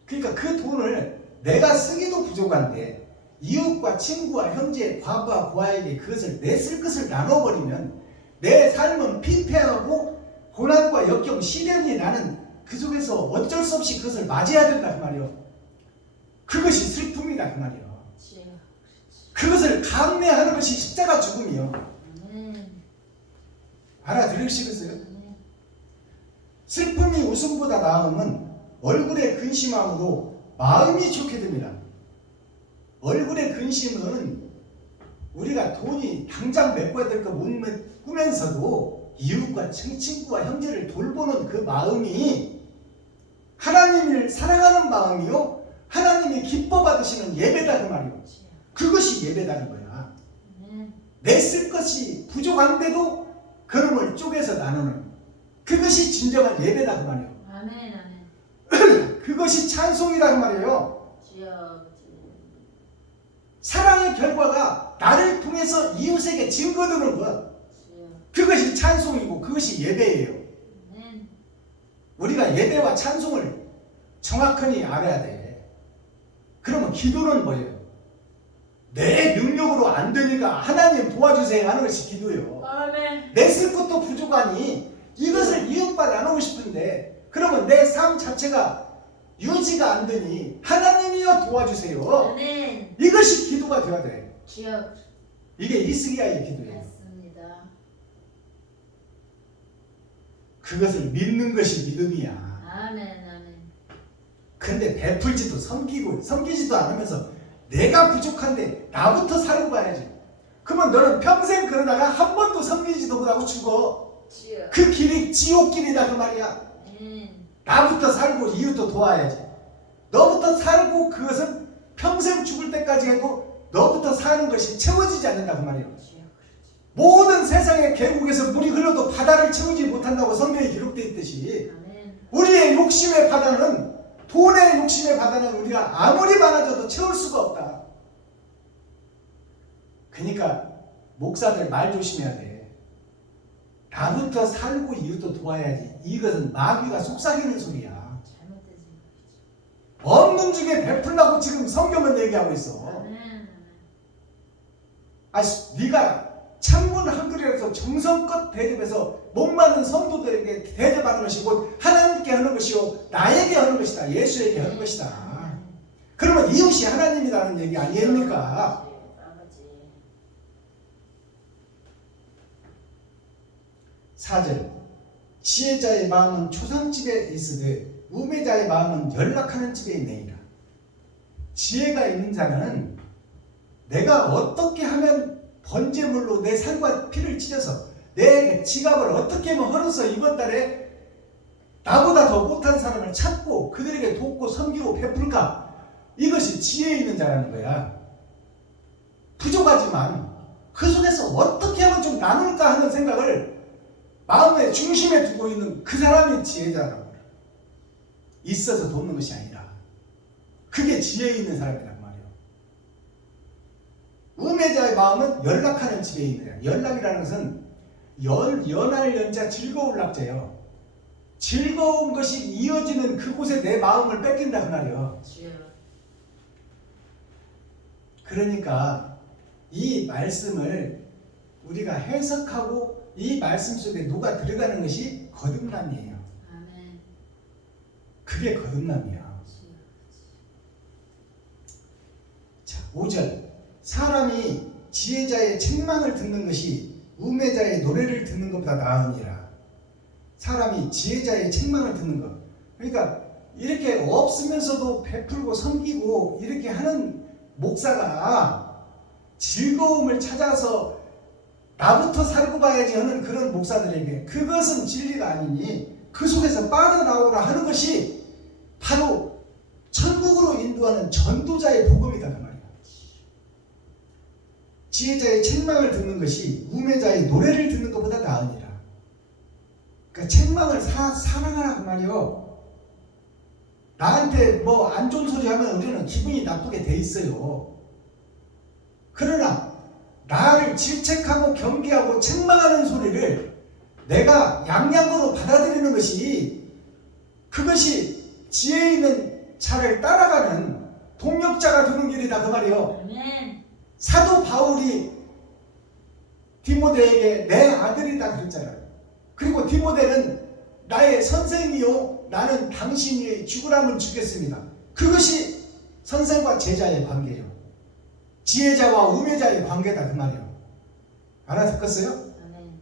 그러니까 그 돈을 내가 쓰기도 부족한데 이웃과 친구와 형제, 과부와 고아에게 그것을 내 쓸 것을 나눠버리면 내 삶은 피폐하고 고난과 역경, 시련이 나는 그 속에서 어쩔 수 없이 그것을 맞이해야 된다 그 말이요. 그것이 슬픔이다 그 말이요. 주여. 그것을 감내하는 것이 십자가 죽음이요. 아멘. 알아들으시겠어요? 아멘. 슬픔이 웃음보다 나음은 얼굴에 근심함으로 마음이 좋게 됩니다. 얼굴의 근심은 우리가 돈이 당장 메꿔야 될 거 못 꾸면서도 이웃과 친구와 형제를 돌보는 그 마음이 하나님을 사랑하는 마음이요, 하나님이 기뻐 받으시는 예배다 그 말이요. 주여. 그것이 예배다는 거야. 아멘. 내 쓸 것이 부족한데도 그놈을 쪼개서 나누는 그것이 진정한 예배다 그 말이요. 아멘. 아멘. 그것이 찬송이다 그 말이에요. 주여. 사랑의 결과가 나를 통해서 이웃에게 증거되는 것, 주여. 그것이 찬송이고 그것이 예배예요. 아멘. 우리가 예배와 찬송을 정확히 알아야 돼. 그러면 기도는 뭐예요? 내 능력으로 안 되니까 하나님 도와주세요 하는 것이 기도예요. 아멘. 내 쓸 것도 부족하니 이것을 이웃과 나누고 싶은데 그러면 내 삶 자체가 유지가 안 되니 하나님이여 도와주세요. 아멘. 이것이 기도가 되어야 돼. 주여. 이게 이스기야의 기도예요. 맞습니다. 그것을 믿는 것이 믿음이야. 아멘. 아멘. 근데 베풀지도 섬기지도 않으면서 내가 부족한데 나부터 살고 봐야지. 그러면 너는 평생 그러다가 한 번도 섬기지도 못하고 죽어. 주여. 그 길이 지옥길이다 그 말이야. 아멘. 나부터 살고 이웃도 도와야지. 너부터 살고 그것은 평생 죽을 때까지 해도 너부터 사는 것이 채워지지 않는다 그 말이에요. 주여. 모든 세상의 계곡에서 물이 흘러도 바다를 채우지 못한다고 성경에 기록되어 있듯이 아멘. 우리의 욕심의 바다는, 돈의 욕심의 바다는 우리가 아무리 많아져도 채울 수가 없다. 그러니까 목사들 말 조심해야 돼. 나부터 살고 이웃도 도와야지. 이것은 마귀가 속삭이는 소리야. 잘못된 생각이지. 없는 중에 베풀라고 지금 성경은 얘기하고 있어. 아멘. 네가 창문 한 그릇에서 정성껏 대접해서 목마른 성도들에게 대접하는 것이 곧 하나님께 하는 것이요 나에게 하는 것이다. 예수에게 하는 것이다. 그러면 이웃이 하나님이라는 얘기 아니겠습니까? 아버지. 4절 지혜자의 마음은 초상집에 있으되 우매자의 마음은 연락하는 집에 있느니라. 지혜가 있는 자는 내가 어떻게 하면 번제물로 내 살과 피를 찢어서 내 지갑을 어떻게 하면 헐어서 이번 달에 나보다 더 못한 사람을 찾고 그들에게 돕고 섬기고 베풀까? 이것이 지혜 있는 자라는 거야. 부족하지만 그 속에서 어떻게 하면 좀 나눌까 하는 생각을 마음의 중심에 두고 있는 그 사람이 지혜자라고 그래. 있어서 돕는 것이 아니라 그게 지혜 있는 사람이란 말이에요. 우매자의 마음은 연락하는 집에 있느냐. 연락이라는 것은 연할 연자 즐거울 낙자예요. 즐거운 것이 이어지는 그곳에 내 마음을 뺏긴다 그 말이에요. 주여. 그러니까 이 말씀을 우리가 해석하고 이 말씀 속에 녹아 들어가는 것이 거듭남이에요. 아멘. 그게 거듭남이야. 주여. 자, 5절 사람이 지혜자의 책망을 듣는 것이 우매자의 노래를 듣는 것보다 나으니라. 사람이 지혜자의 책망을 듣는 것. 그러니까 이렇게 없으면서도 베풀고 섬기고 이렇게 하는 목사가 즐거움을 찾아서 나부터 살고 봐야지 하는 그런 목사들에게 그것은 진리가 아니니 그 속에서 빠져나오라 하는 것이 바로 천국으로 인도하는 전도자의 복음이다 그 말이야. 지혜자의 책망을 듣는 것이 우매자의 노래를 듣는 것보다 나으니라. 그러니까 책망을 사랑하라 그 말이요. 나한테 뭐 안 좋은 소리 하면 우리는 기분이 나쁘게 돼 있어요. 그러나 나를 질책하고 경계하고 책망하는 소리를 내가 양양으로 받아들이는 것이 그것이 지혜 있는 자를 따라가는 동역자가 되는 길이다 그 말이에요. 아멘. 사도 바울이 디모데에게 내 아들이다 그랬잖아요. 그리고 디모데는 나의 선생이요 나는 당신이 죽으라면 죽겠습니다. 그것이 선생과 제자의 관계예요. 지혜자와 우매자의 관계다 그 말이에요. 알아듣겠어요? 아멘.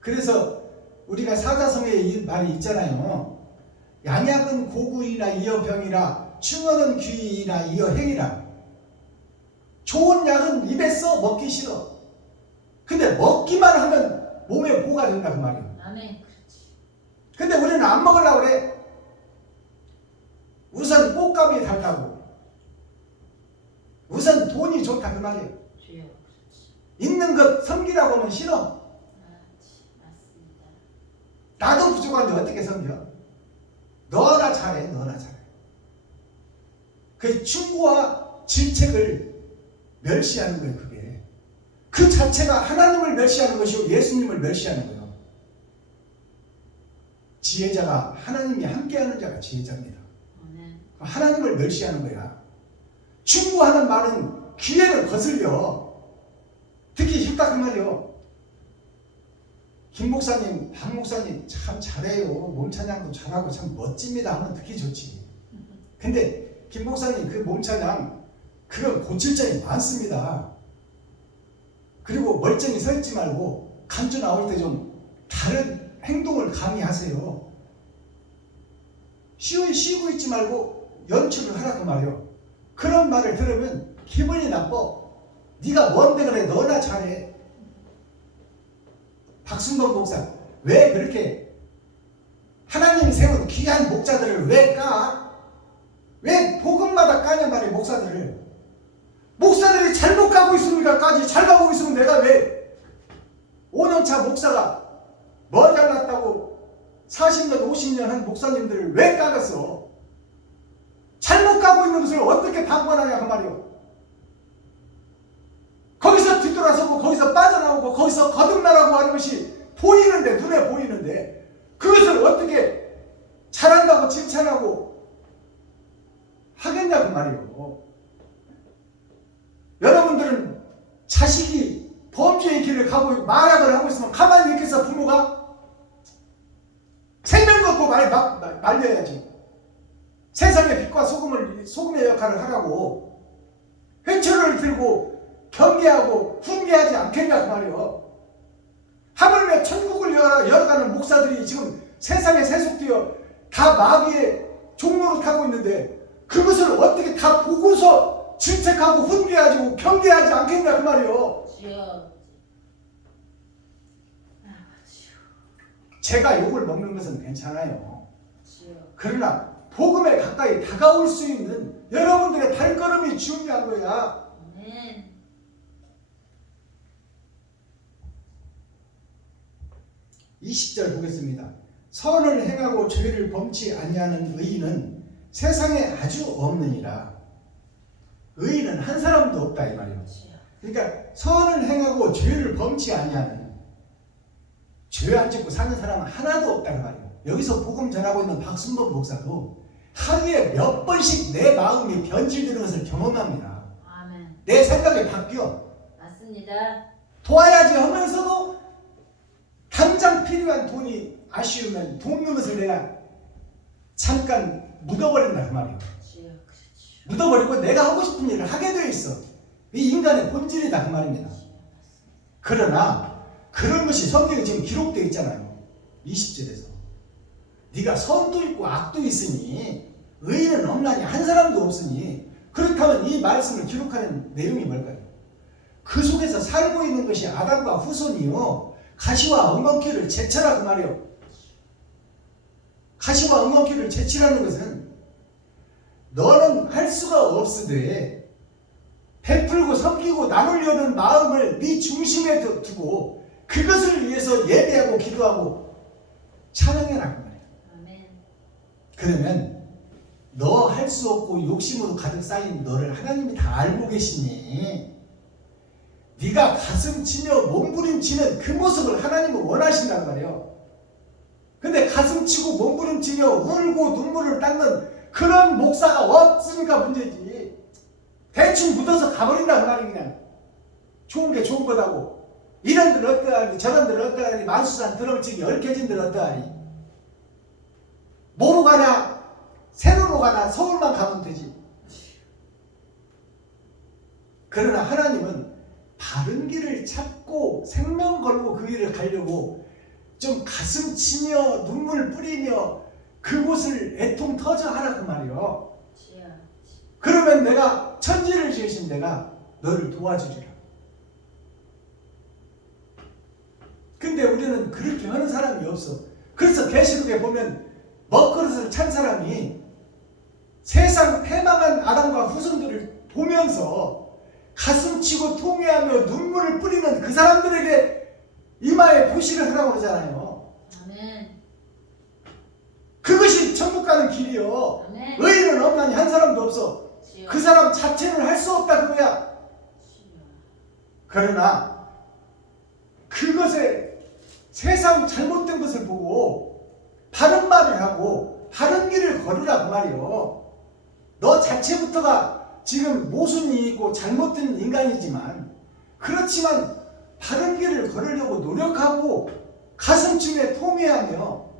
그래서 우리가 사자성에 이 말이 있잖아요. 양약은 고구이나 이어 병이라 충언은 귀이나 이어 행이라. 좋은 약은 입에 써 먹기 싫어. 근데 먹기만 하면 몸에 보가 된다 그 말이에요. 아멘. 그렇지. 근데 우리는 안 먹으려고 그래. 우선 꽃감이 달다고. 우선 돈이 좋다 그 말이에요. 주여. 그렇지. 있는 것 섬기라고 하면 싫어. 맞습니다. 나도 부족한데 어떻게 섬겨? 너나 잘해, 너나 잘해. 그 충고와 질책을 멸시하는 거예요, 그게. 그 자체가 하나님을 멸시하는 것이고 예수님을 멸시하는 거예요. 지혜자가 하나님이 함께하는 자가 지혜자입니다. 아멘. 하나님을 멸시하는 거야. 충고하는 말은 귀에는 거슬려. 듣기 쉽다 그 말이요. 김 목사님, 박 목사님 참 잘해요. 몸찬양도 잘하고 참 멋집니다 하면 듣기 좋지. 근데 김 목사님 그 몸찬양 그런 고칠 점이 많습니다. 그리고 멀쩡히 서 있지 말고 간주 나올 때 좀 다른 행동을 가미하세요. 쉬고 있지 말고 연출을 하라 그 말이요. 그런 말을 들으면 기분이 나빠. 네가 뭔데 그래. 너나 잘해. 박순범 목사 왜 그렇게 하나님이 세운 귀한 목자들을 왜 까? 왜 복음마다 까냐 말이야 목사들을. 목사들이 잘못 가고 있으니까 까지. 잘 가고 있으면 내가 왜 5년차 목사가 뭐 잘났다고 40년 50년 한 목사님들을 왜 까겠어. 잘못 가고 있는 것을 어떻게 방관하냐 그 말이요. 거기서 뒤돌아서고 거기서 빠져나오고 거기서 거듭나라고 하는 것이 보이는데, 눈에 보이는데 그것을 어떻게 잘한다고 칭찬하고 하겠냐고 말이요. 여러분들은 자식이 범죄의 길을 가고 마약을 하고 있으면 가만히 있겠어? 부모가 생명 갖고 말려야지. 세상의 빛과 소금의 역할을 하라고. 회초리를 들고 경계하고 훈계하지 않겠냐고 말이요. 하물며 천국을 열어가는 목사들이 지금 세상에 세속되어 다 마귀의 종로를 타고 있는데 그것을 어떻게 다 보고서 질책하고 훈계하고 경계하지 않겠냐 그 말이요. 주여. 제가 욕을 먹는 것은 괜찮아요. 주여. 그러나 복음에 가까이 다가올 수 있는 여러분들의 발걸음이 중요한 거야. 아멘. 20절 보겠습니다. 선을 행하고 죄를 범치 아니하는 의인은 세상에 아주 없느니라. 의인은 한 사람도 없다 이 말이에요. 주여. 그러니까 선을 행하고 죄를 범치 아니하는, 죄 안 짓고 사는 사람은 하나도 없다 그 말이에요. 여기서 복음 전하고 있는 박순범 목사도 하루에 몇 번씩 내 마음이 변질되는 것을 경험합니다. 아멘. 내 생각이 바뀌어. 맞습니다. 도와야지 하면서도 당장 필요한 돈이 아쉬우면 돕는 것을 내가 잠깐 묻어버린다 그 말이에요. 주여. 그렇죠. 묻어버리고 내가 하고 싶은 일을 하게 되어 있어. 이 인간의 본질이다 그 말입니다. 그러나 그런 것이 성경에 지금 기록되어 있잖아요. 20절에서 네가 선도 있고 악도 있으니 의인은 없나니 한 사람도 없으니, 그렇다면 이 말씀을 기록하는 내용이 뭘까요? 그 속에서 살고 있는 것이 아담과 후손이요 가시와 엉겅퀴를 제치라 그 말이요. 가시와 엉겅퀴를 제치라는 것은 너는 할 수가 없으되 베풀고 섬기고 나누려는 마음을 네 중심에 두고 그것을 위해서 예배하고 기도하고 찬양해라 그 말이야. 아멘. 그러면 너 할 수 없고 욕심으로 가득 쌓인 너를 하나님이 다 알고 계시니 네가 가슴 치며 몸부림치는 그 모습을 하나님은 원하신단 말이에요. 근데 가슴 치고 몸부림치며 울고 눈물을 닦는 그런 목사가 없으니까 문제지. 대충 묻어서 가버린다 그 말이. 그냥 좋은 게 좋은 거다고. 이런들 어떠하니 저런들 어떠하니 만수산 드럼치기 얽혀진들 어떠하니. 뭐로 가나 세로로 가나 서울만 가면 되지. 그러나 하나님은 바른 길을 찾고 생명 걸고 그 길을 가려고 좀 가슴 치며 눈물 뿌리며 그곳을 애통 터져 하라 그 말이요. 주여. 그러면 내가 천지를 지으신 내가 너를 도와주리라. 근데 우리는 그렇게 하는 사람이 없어. 그래서 계시록에 보면 먹그릇을 찬 사람이 세상 패망한 아담과 후손들을 보면서 가슴치고 통회하며 눈물을 뿌리는 그 사람들에게 이마에 보시를 하라고 그러잖아요. 아멘. 그것이 천국 가는 길이요. 아멘. 의인은 없나니 한 사람도 없어. 주여. 그 사람 자체는 할 수 없다 그거야. 주여. 그러나 그것에 세상 잘못된 것을 보고 바른 말을 하고 바른 길을 걸으라 그 말이요. 너 자체부터가 지금 모순이 있고 잘못된 인간이지만, 그렇지만 바른 길을 걸으려고 노력하고 가슴쯤에 통회하며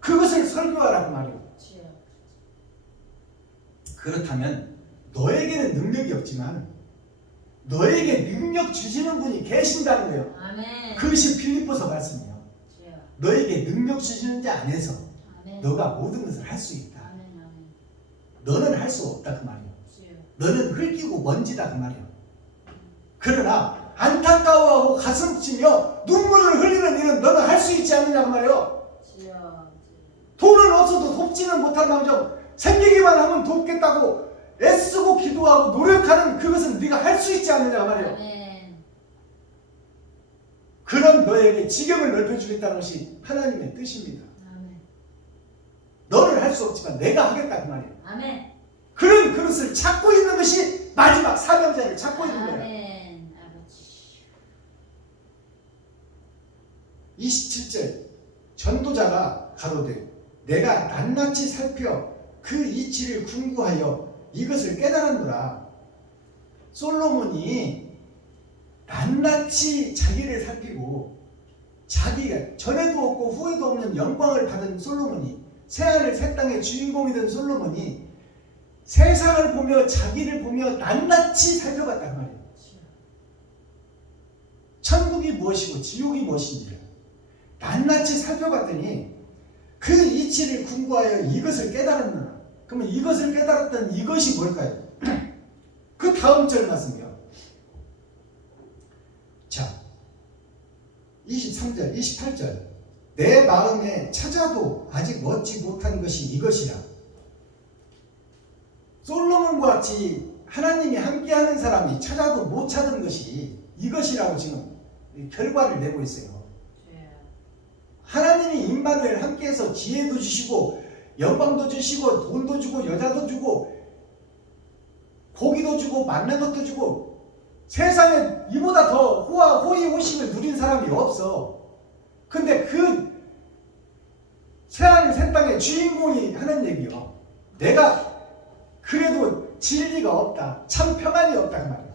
그것을 설교하라 그 말이요. 주여. 그렇다면 너에게는 능력이 없지만 너에게 능력 주시는 분이 계신다는 거예요. 아멘. 그것이 필리포서 말씀이에요. 주여. 너에게 능력 주시는 자 안에서 아멘. 너가 모든 것을 할 수 있다. 아멘. 아멘. 너는 할 수 없다 그 말이에요. 주여. 너는 흙이고 먼지다 그 말이에요. 그러나 안타까워하고 가슴치며 눈물을 흘리는 일은 너는 할 수 있지 않느냐 그 말이에요. 주여. 돈은 없어도 돕지는 못한 남정 생기기만 하면 돕겠다고 애쓰고 기도하고 노력하는 그것은 네가 할 수 있지 않느냐 그 말이에요. 아멘. 그런 너에게 지경을 넓혀주겠다는 것이 하나님의 뜻입니다. 아멘. 너는 할 수 없지만 내가 하겠다 그 말이에요. 아멘. 그런 그릇을 찾고 있는 것이 마지막 사명자를 찾고 있는 거예요. 아멘. 아버지. 27절 전도자가 가로되 내가 낱낱이 살펴 그 이치를 궁구하여 이것을 깨달았노라. 솔로몬이 낱낱이 자기를 살피고 자기가 전에도 없고 후에도 없는 영광을 받은 솔로몬이, 새하늘 새 땅의 주인공이 된 솔로몬이 세상을 보며 자기를 보며 낱낱이 살펴봤단 말이에요. 천국이 무엇이고 지옥이 무엇인지를 낱낱이 살펴봤더니 그 이치를 궁구하여 이것을 깨달았느라. 그러면 이것을 깨달았던 이것이 뭘까요? 그 다음 절 말씀이요. 자, 23절, 28절. 내 마음에 찾아도 아직 얻지 못한 것이 이것이라. 솔로몬과 같이 하나님이 함께하는 사람이 찾아도 못 찾은 것이 이것이라고 지금 결과를 내고 있어요. 하나님이 임마누엘 함께해서 지혜도 주시고 영광도 주시고 돈도 주고 여자도 주고 고기도 주고 만난 것도 주고 세상에 이보다 더 호의호식을 누린 사람이 없어. 근데 그 새하늘 새 땅의 주인공이 하는 얘기요. 내가 그래도 진리가 없다. 참 평안이 없다 그 말이야.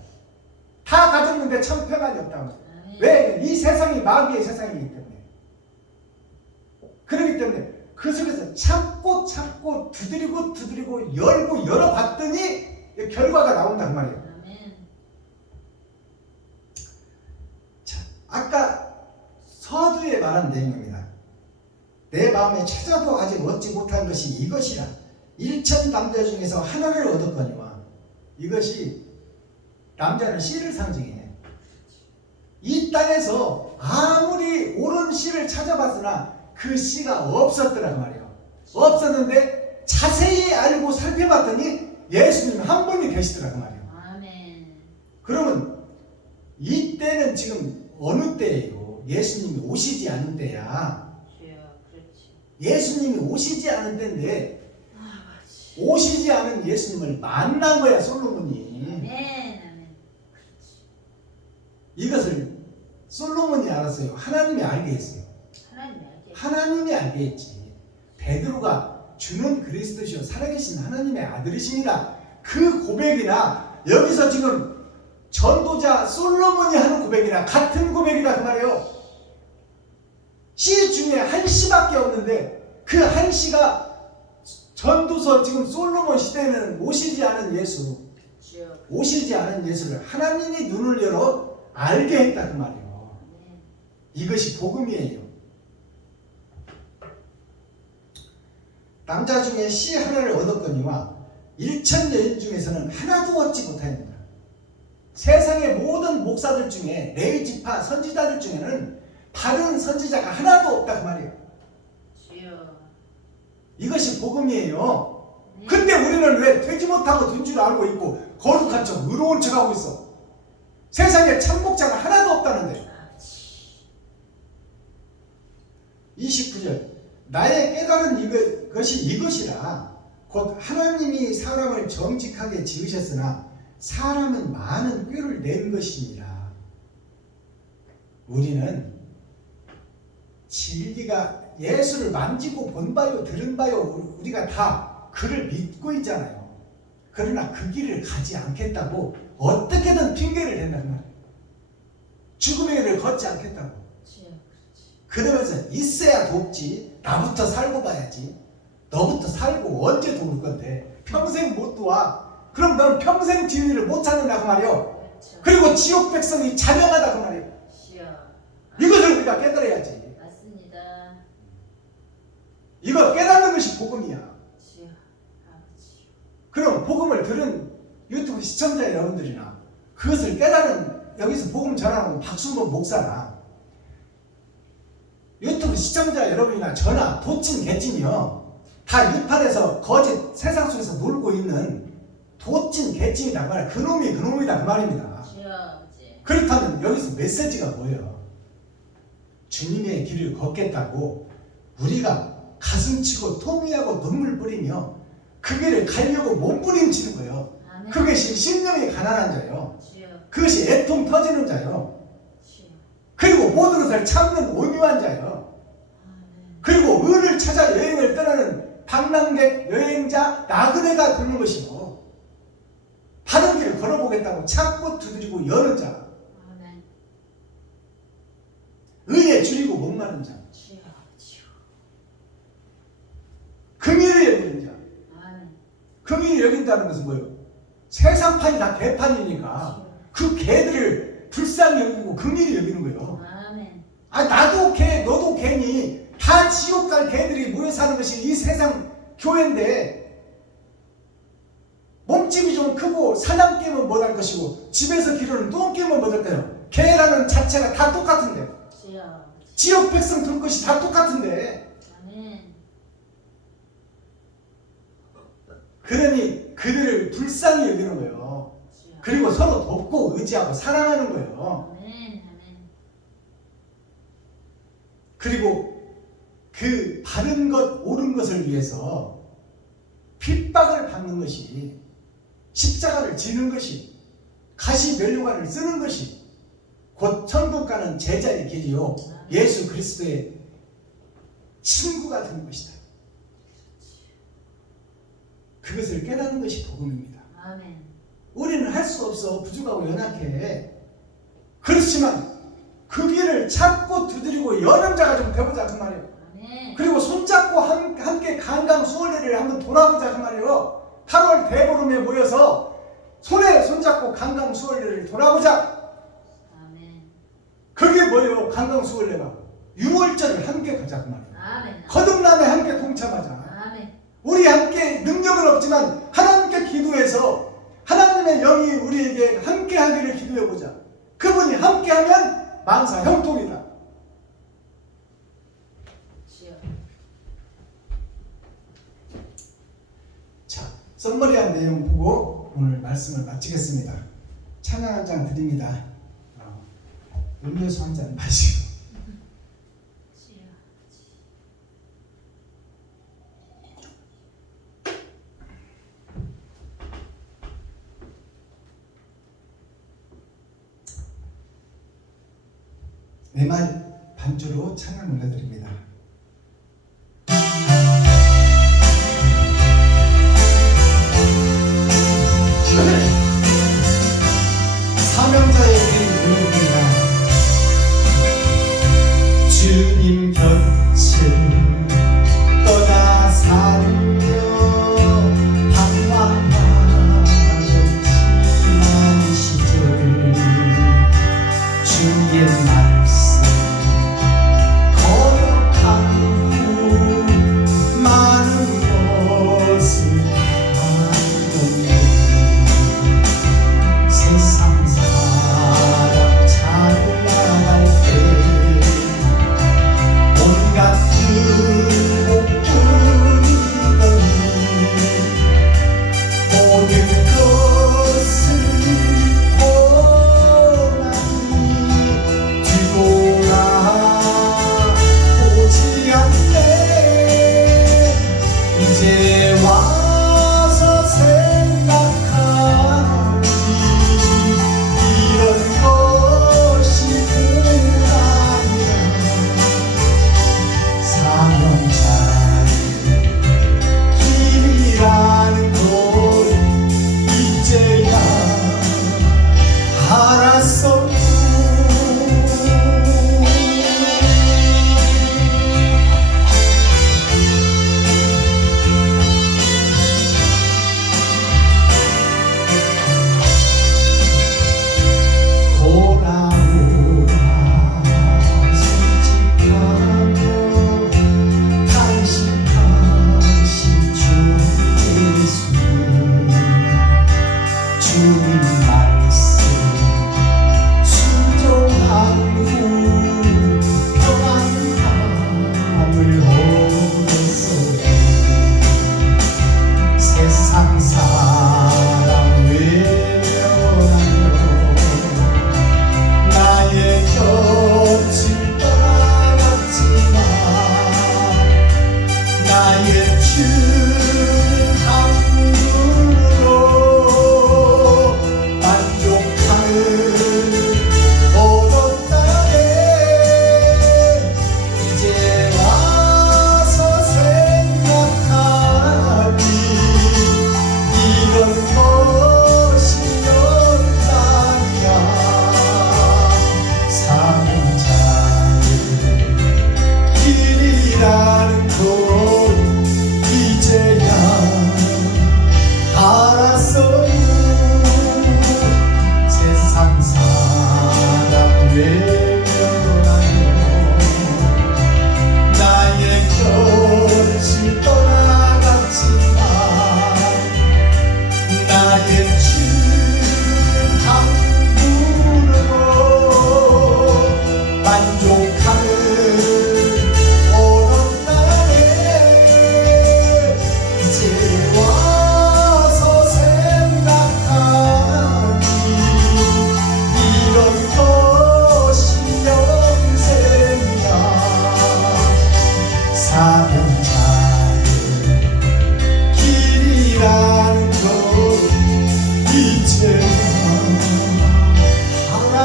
다 가졌는데 참 평안이 없다 그 말이야. 왜? 이 세상이 마귀의 세상이기 때문에. 그렇기 때문에 그 속에서 참고 두드리고 열고 열어봤더니 결과가 나온단 말이에요. 자, 아까 서두에 말한 내용입니다. 내 마음에 찾아도 아직 얻지 못한 것이 이것이라. 일천 남자 중에서 하나를 얻었거니와. 이것이 남자는 씨를 상징해. 이 땅에서 아무리 옳은 씨를 찾아봤으나 그 씨가 없었더라 그 말이에요. 없었는데 자세히 알고 살펴봤더니 예수님 한 분이 계시더라 그 말이에요. 아멘. 그러면 이때는 지금 어느 때예요? 예수님이 오시지 않은 때야. 그렇지. 예수님이 오시지 않은 때인데 오시지 않은 예수님을 만난 거야 솔로몬이. 아멘. 그렇지. 이것을 솔로몬이 알았어요. 하나님이 알게 했어요. 하나님이 알게 했지. 베드로가 주는 그리스도시요 살아계신 하나님의 아들이십니다. 그 고백이나 여기서 지금 전도자 솔로몬이 하는 고백이나 같은 고백이다 그 말이에요. 시 중에 한 시밖에 없는데 그 한 시가 전도서 지금 솔로몬 시대에는 오시지 않은 예수, 오시지 않은 예수를 하나님이 눈을 열어 알게 했다 그 말이에요. 이것이 복음이에요. 남자 중에 씨 하나를 얻었거니와 일천 여인 중에서는 하나도 얻지 못하였느니라. 세상의 모든 목사들 중에 레위 지파 선지자들 중에는 바른 선지자가 하나도 없다 그 말이에요. 이것이 복음이에요. 근데 우리는 왜 되지 못하고 된 줄 알고 있고 거룩한 척 의로운 척 하고 있어. 세상에 참목자가 하나도 없다는데. 29절 나의 깨달은 것이 이것이라. 곧 하나님이 사람을 정직하게 지으셨으나 사람은 많은 꾀를 낸 것이니라. 우리는 진리가 예수를 만지고 본 바요 들은 바요 우리가 다 그를 믿고 있잖아요. 그러나 그 길을 가지 않겠다고 어떻게든 핑계를 댄단 말이에요. 죽음의 길을 걷지 않겠다고. 그러면서 있어야 돕지. 나부터 살고 봐야지. 너부터 살고 언제 도울 건데 평생 못 도와. 그럼 넌 평생 진리를 못 찾는다 그 말이에요. 그리고 지옥 백성이 자명하다 그 말이에요. 이것을 우리가 깨달아야지. 맞습니다. 이거 깨닫는 것이 복음이야. 그럼 복음을 들은 유튜브 시청자 여러분들이나 그것을 깨달은 여기서 복음 전하는 박순범 목사나 유튜브 시청자 여러분이나 저나 도찐 개찐이요 다 유판에서 거짓 세상 속에서 놀고 있는 도찐 개찐이다 말이야. 그놈이 그놈이다 그 말입니다. 그렇다면 여기서 메시지가 뭐예요? 주님의 길을 걷겠다고 우리가 가슴치고 토미하고 눈물 뿌리며 그 길을 가려고 몸부림치는 거예요. 그것이 심령이 가난한 자요. 그것이 애통 터지는 자요. 그리고 모든 것을 참는 온유한 자요. 아멘. 그리고 을을 찾아 여행을 떠나는 방랑객 여행자 나그네가 되는 것이요. 바른 길을 걸어보겠다고 찾고 두드리고 여는 자. 아멘. 의에 줄이고 목마른 자. 주여, 주여. 긍휼히 여기는 자. 아멘. 긍휼히 여긴다는 것은 뭐예요? 세상판이 다 개판이니까 그 개들을 불쌍히 여기고 긍휼히 여기는 거예요. 아멘. 아, 나도 개, 너도 개니 다 지옥 갈 개들이 모여 사는 것이 이 세상 교회인데, 몸집이 좀 크고 사냥 깨면 못할 것이고 집에서 기르는 똥 깨면 못할까요? 개라는 자체가 다 똑같은데, 주여. 지역 백성 둘 것이 다 똑같은데, 아멘. 그러니 그들을 불쌍히 여기는 거예요. 주여. 그리고 서로 돕고 의지하고 사랑하는 거예요. 아멘. 아멘. 그리고 그 바른 것, 옳은 것을 위해서 핍박을 받는 것이, 십자가를 지는 것이, 가시 면류관을 쓰는 것이 곧 천국 가는 제자의 길이요, 예수 그리스도의 친구가 되는 것이다. 그것을 깨닫는 것이 복음입니다. 아멘. 우리는 할 수 없어. 부족하고 연약해. 그렇지만 그 길을 찾고 두드리고 여는 자가 좀 되보자 그 말이에요. 아멘. 그리고 손잡고 함께 강강 수월래를 한번 돌아보자 그 말이에요. 8월 대보름에 모여서 손에 손잡고 강강 수월래를 돌아보자. 아멘. 그게 뭐예요? 강강 수월래가 6월절을 함께 가자 그 말이에요. 아멘. 거듭남에 함께 동참하자. 아멘. 우리 함께 능력은 없지만 하나님께 기도해서 하나님의 영이 우리에게 함께 하기를 기도해보자. 그분이 함께하면 만사 형통이다. 주여. 자, 썸머리한 내용 보고 오늘 말씀을 마치겠습니다. 찬양 한 장 드립니다. 음료수 한 잔 마시고. 주여. 내 말 반주로 찬양 올려드립니다. 사명자의 길 올려드립니다. 주님 곁을 떠나 살며 방황하던 지난 시절 주의 말씀 거룩한 후 많은 것을 알았네. 세상 사람 잘나갈 때 온갖 의복뿐이더니 모든 것을 고난이 뒤돌아보지 않네. 이제 와서 생각하니 이런 것이 고난이라. 사명자의 길이라는 걸 이제야 알았어. 돌아오라 솔직하며 탄식하신 주 예수님, 주님 말씀 순종한 후 평안함을 얻었소에 세상 사람 외면하며 나의 곁을 떠나갔지만 나의 주는 한 분으로 만족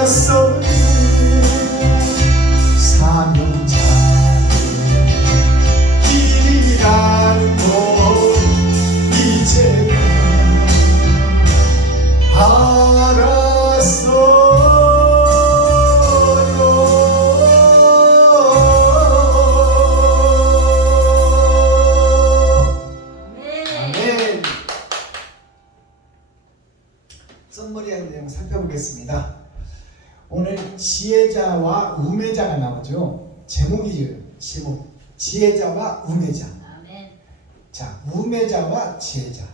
알았어 사명자 길이란 것 이제 알았어요. 아멘. 썸머리한 내용 살펴보겠습니다. 오늘 지혜자와 우매자가 나오죠. 제목이죠. 제목. 지혜자와 우매자. 아멘. 자, 우매자와 지혜자.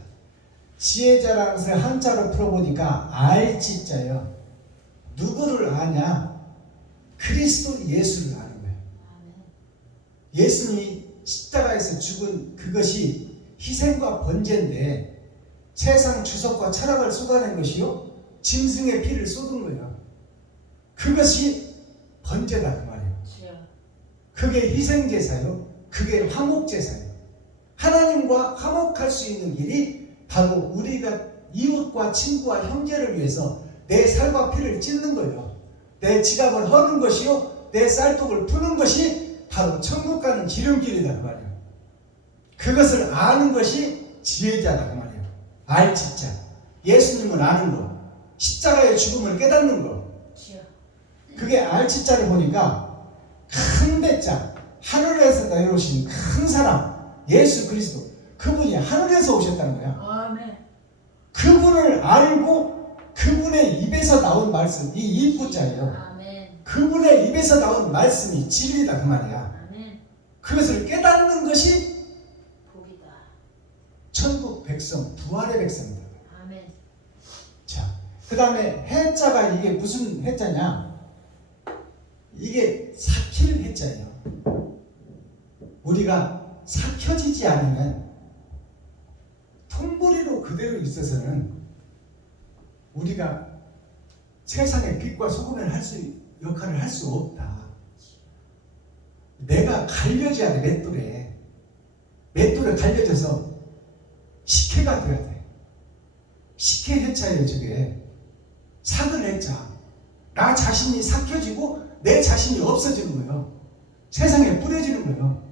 지혜자라는 것을 한자로 풀어보니까 알지자예요. 누구를 아냐? 그리스도 예수를 아는 거예요. 아멘. 예수님이 십자가에서 죽은 그것이 희생과 번제인데 세상 주석과 철학을 쏟아낸 것이요 짐승의 피를 쏟은 거예요. 그것이 번제다 그 말이에요. 주여. 그게 희생제사요. 그게 화목제사요. 하나님과 화목할 수 있는 길이 바로 우리가 이웃과 친구와 형제를 위해서 내 살과 피를 찢는 거예요. 내 지갑을 허는 것이요 내 쌀독을 푸는 것이 바로 천국 가는 지름길이다 그 말이에요. 그것을 아는 것이 지혜자다 그 말이에요. 알지자. 예수님을 아는 것, 십자가의 죽음을 깨닫는 것. 주여. 그게 알지자를 보니까 큰 대자, 하늘에서 내려오신 큰 사람 예수 그리스도, 그분이 하늘에서 오셨다는 거야. 아멘. 그분을 알고 그분의 입에서 나온 말씀, 이 입구자예요. 아멘. 그분의 입에서 나온 말씀이 진리다 그 말이야. 아멘. 그것을 깨닫는 것이 복이다. 천국 백성, 부활의 백성이다. 아멘. 자, 그 다음에 해자가 이게 무슨 해자냐? 이게 삭힐 해자예요. 우리가 삭혀지지 않으면 통보리로 그대로 있어서는 우리가 세상의 빛과 소금을 역할을 할 수 없다. 내가 갈려져야 돼. 맷돌에 갈려져서 식혜가 돼야 돼. 식혜 해자예요. 저게 삭을 해자. 나 자신이 삭혀지고 내 자신이 없어지는 거예요. 세상에 뿌려지는 거예요.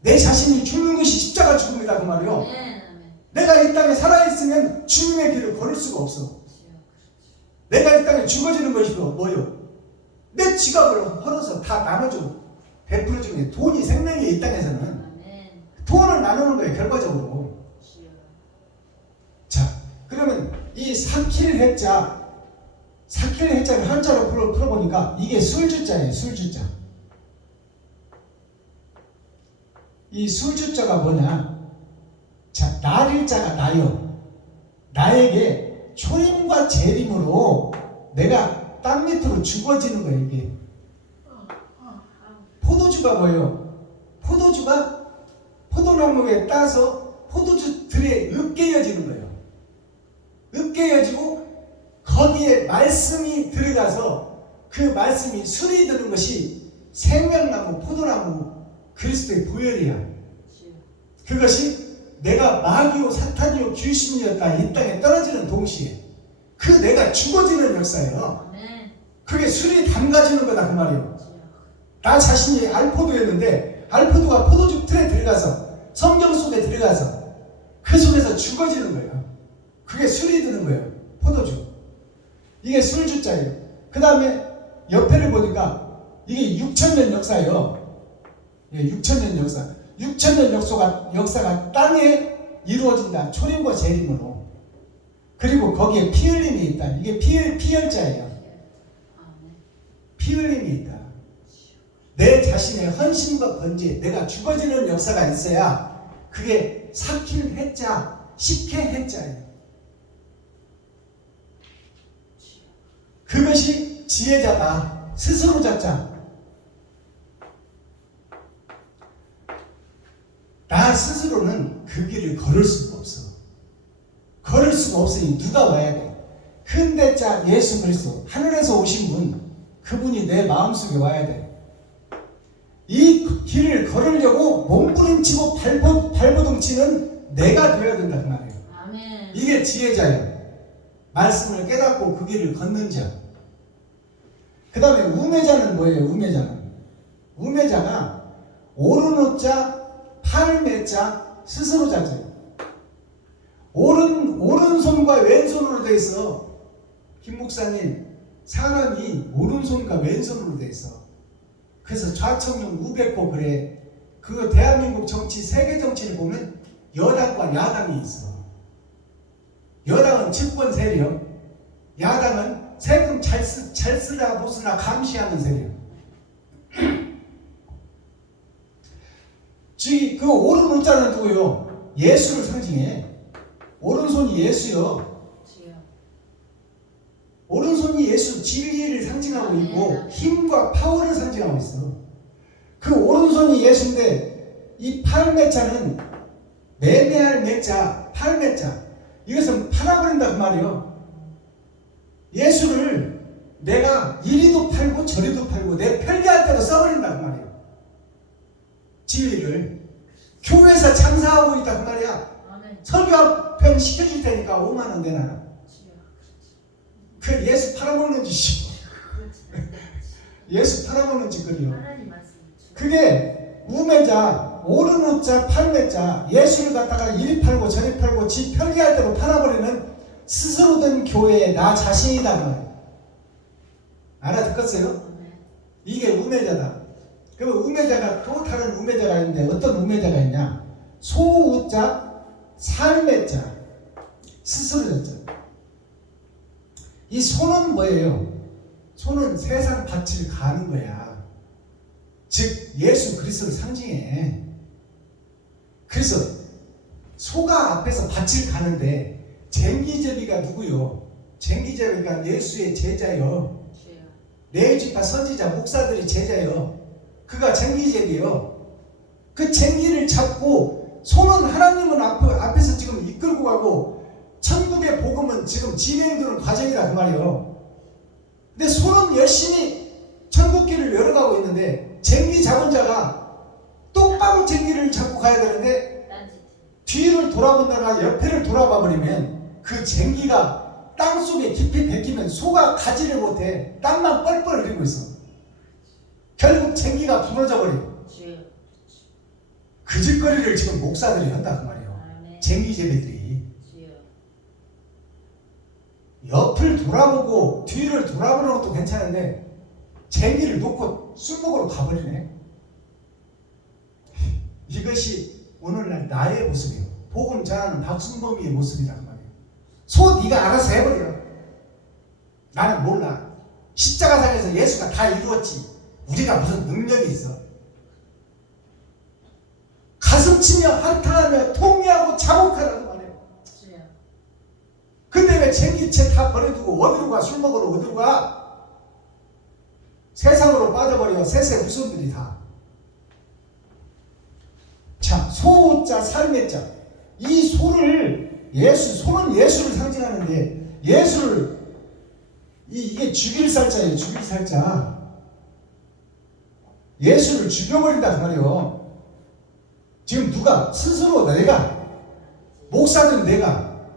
내 자신이 죽는 것이 십자가 죽음이다 그 말이요. 아멘. 아멘. 내가 이 땅에 살아있으면 주님의 길을 걸을 수가 없어. 주여. 내가 이 땅에 죽어지는 것이 뭐요? 내 지갑을 헐어서 다 나눠줘 베풀어주는 게 돈이 생명이에요. 이 땅에서는 아멘. 돈을 나누는 거예요. 결과적으로. 주여. 자, 그러면 이 삭힐 해자를 한자로 풀어보니까 이게 술주자예요. 술주자. 이 술주자가 뭐냐? 자, 나릴자가 나요. 나에게 초림과 재림으로 내가 땅 밑으로 죽어지는 거예요. 이게 포도주가 뭐예요? 포도주가 포도나무에 따서 포도주들에 으깨어지는 거예요. 으깨어지고 거기에 말씀이 들어가서 그 말씀이 술이 드는 것이 생명나무, 포도나무, 그리스도의 보혈이야. 주여. 그것이 내가 마귀요 사탄이요 귀신이었다 이 땅에 떨어지는 동시에 그 내가 죽어지는 역사예요. 아멘. 그게 술이 담가지는 거다 그 말이에요. 주여. 나 자신이 알포도였는데 알포도가 포도주 틀에 들어가서 성경 속에 들어가서 그 속에서 죽어지는 거예요. 그게 술이 드는 거예요. 포도주. 이게 술주자예요. 그 다음에 옆에를 보니까 이게 6,000년 역사예요. 예, 6,000년 역사. 6,000년 역사가 땅에 이루어진다. 초림과 재림으로. 그리고 거기에 피 흘림이 있다. 이게 피혈자예요. 아멘. 피 흘림이 있다. 내 자신의 헌신과 번제, 내가 죽어지는 역사가 있어야 그게 삭힐 해자, 식혜 해자예요. 그것이 지혜자다. 스스로 잡자. 나 스스로는 그 길을 걸을 수가 없어. 걸을 수가 없으니 누가 와야 돼? 큰 대자 예수 그리스도, 하늘에서 오신 분, 그분이 내 마음속에 와야 돼. 이 길을 걸으려고 몸부림치고 발버둥치는 내가 되어야 된다 그 말이에요. 아멘. 이게 지혜자예요. 말씀을 깨닫고 그 길을 걷는 자. 그 다음에 우매자는 뭐예요? 우매자가 오른우자 팔매자 스스로자죠. 오른손과 왼손으로 돼 있어. 김 목사님, 사람이 오른손과 왼손으로 돼 있어. 그래서 좌청룡 우백호 그래. 그 대한민국 정치, 세계 정치를 보면 여당과 야당이 있어. 여당은 집권 세력, 야당은 세금 잘 쓰나 못 쓰나 감시하는 세력. 즉, 그 오른우자는 누구요? 예수를 상징해. 오른손이 예수요. 주여. 오른손이 예수 진리를 상징하고 있고 힘과 파워를 상징하고 있어. 그 오른손이 예수인데 이 팔매자는 매매할 매자, 팔매자. 이것은 팔아버린다 그 말이에요. 예수를 내가 이리도 팔고 저리도 팔고 내 편리할 대로 써버린다 그 말이에요. 진리를 교회에서 장사하고 있다 그 말이야. 아멘. 설교 한 편 시켜줄 테니까 5만 원 내놔라. 주여. 그 예수 팔아먹는 짓이고 그렇지. 예수 팔아먹는 짓거리요. 하나님 말씀. 주여. 그게 우매자, 오른우자, 팔매자, 예수를 갖다가 이리 팔고 저리 팔고 지 편리할 대로 팔아버리는 스스로 된 교회의 나 자신이다 그 말이에요. 알아듣겠어요? 아멘. 이게 우매자다. 그러면 우매자가 또 다른 우매자가 있는데 어떤 우매자가 있냐? 소우자, 살매자, 스스로자자. 이 소는 뭐예요? 소는 세상 밭을 가는 거야. 즉 예수 그리스도를 상징해. 그래서 소가 앞에서 밭을 가는데 쟁기제비가 누구요? 쟁기제비가 예수의 제자요. 주여. 레위지파 선지자 목사들이 제자요. 그가 쟁기제비요. 그 쟁기를 잡고 소는 하나님은 앞에서 지금 이끌고 가고 천국의 복음은 지금 진행되는 과정이라 그 말이에요. 근데 소는 열심히 천국길을 열어가고 있는데 쟁기 잡은 자가 똑바로 쟁기를 잡고 가야 되는데 딴짓. 뒤를 돌아본다가 옆에를 돌아봐 버리면 그 쟁기가 땅속에 깊이 박히면 소가 가지를 못해. 땅만 뻘뻘 흘리고 있어. 결국 쟁기가 부러져 버려요. 주여. 그 짓거리를 지금 목사들이 한다 그 말이에요. 아멘. 쟁기제비들이 주여. 옆을 돌아보고 뒤를 돌아보는 것도 괜찮은데 쟁기를 놓고 술먹으러 가버리네. 이것이 오늘날 나의 모습이에요. 복음 전하는 박순범이의 모습이다 그 말이에요. 소 네가 알아서 해버려. 나는 몰라. 십자가상에서 예수가 다 이루었지. 우리가 무슨 능력이 있어. 가슴치며 한탄하며 통회하고 자복하라고 말해요. 주여. 근데 왜 쟁기채 다 버려두고 어디로 가? 술 먹으러 어디로 가? 세상으로 빠져버려. 세세 후손들이 다. 자, 소자 살매자. 이 소를 소는 예수를 상징하는데 예수를 이게 죽일 살자예요. 죽일 살자. 예수를 죽여버린다 그 말이에요. 지금 누가 스스로 내가 목사든 내가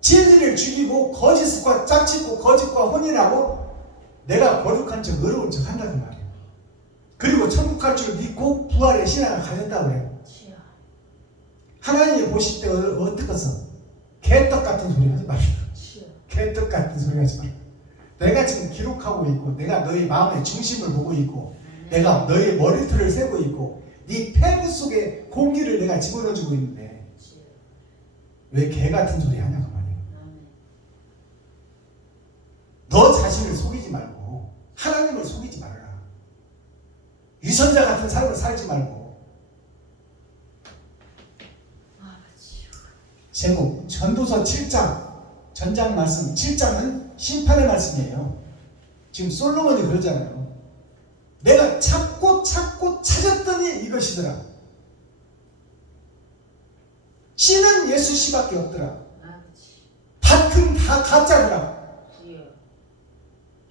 진리를 죽이고 거짓과 짝짓고 거짓과 혼인하고 내가 거룩한 척 어려운 척 한다는 말이에요. 그리고 천국 갈 줄 믿고 부활의 신앙을 가졌다고 해요. 주여. 하나님이 보실 때 어떻겠어? 개떡 같은 소리 하지 말고. 주여. 개떡 같은 소리 하지 말고. 내가 지금 기록하고 있고 내가 너희 마음의 중심을 보고 있고 내가 너희 머리털을 세고 있고 네 폐부 속에 공기를 내가 집어넣어주고 있는데 주여. 왜 개 같은 소리 하냐고 말이에요. 아멘. 너 자신을 속이지 말고 하나님을 속이지 말아라. 위선자 같은 삶을 살지 말고. 아버지. 제목 전도서 7장 전장 말씀 7장은 심판의 말씀이에요. 지금 솔로몬이 그러잖아요. 내가 찾고 찾았더니 이것이더라. 씨는 예수 씨밖에 없더라. 아버지. 밭은 다 가짜더라. 주여.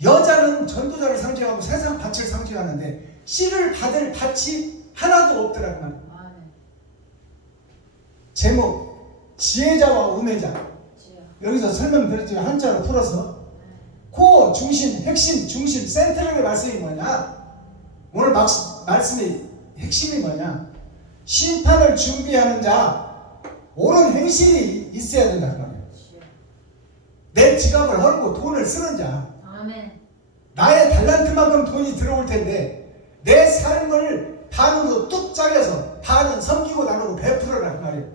여자는 전도자를 상징하고 세상 밭을 상징하는데 씨를 받을 밭이 하나도 없더라 그 말이에요. 아멘. 제목 지혜자와 우매자. 주여. 여기서 설명드렸지만 한자로 풀어서 코어 중심, 핵심, 중심, 센트럴의 말씀이 뭐냐? 오늘 말씀의 핵심이 뭐냐? 심판을 준비하는 자, 옳은 행실이 있어야 된다는 거예요. 주여. 내 지갑을 헐고 돈을 쓰는 자, 아멘. 나의 달란트만큼 돈이 들어올 텐데 내 삶을 반으로 뚝 짜려서 반은 섬기고 나누고 베풀어라 그 말이에요.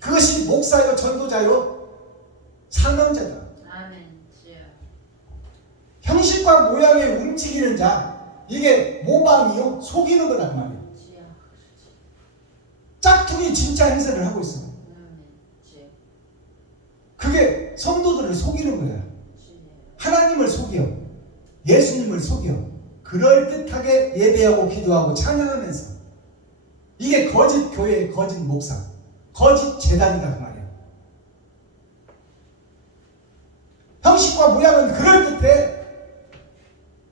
그것이 목사요, 전도자요, 사명자다. 아멘. 주여. 형식과 모양에 움직이는 자, 이게 모방이요, 속이는 거다 그 말이에요. 주여. 짝퉁이 진짜 행세를 하고 있어. 아멘. 주여. 그게 성도들을 속이는 거야. 주여. 하나님을 속여, 예수님을 속여, 그럴듯하게 예배하고 기도하고 찬양하면서, 이게 거짓 교회, 거짓 목사, 거짓 재단이다 그 말이야. 형식과 모양은 그럴듯해.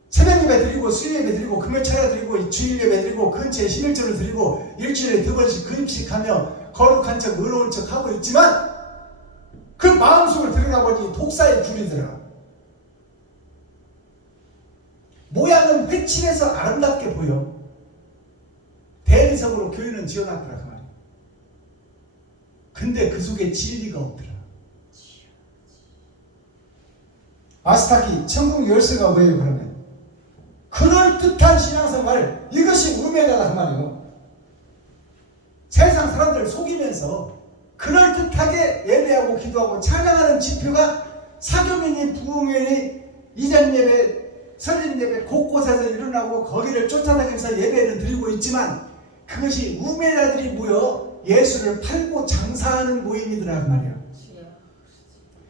새벽 예배 드리고, 수요 예배 드리고, 금요 차례 드리고, 주일 예배 드리고, 근처에 11조를 드리고, 일주일에 2번씩 금식하며 거룩한 척, 의로운 척 하고 있지만 그 마음속을 들여다보니 독사의 굴이 들어가. 모양은 회칠해서 아름답게 보여. 대리석으로 교회는 지어놨더라 그 말이야. 근데 그 속에 진리가 없더라. 아스타키 천국 열쇠가 뭐예요 그러면? 그럴듯한 신앙생활, 이것이 우매다가 그 말이에요. 세상 사람들 속이면서 그럴듯하게 예배하고 기도하고 찬양하는 지표가 사교면이 부흥회니 이전 예배, 설립 예배 곳곳에서 일어나고 거기를 쫓아다니면서 예배를 드리고 있지만 그것이 우매자들이 모여 예수를 팔고 장사하는 모임이더라 그 말이에요. 주여.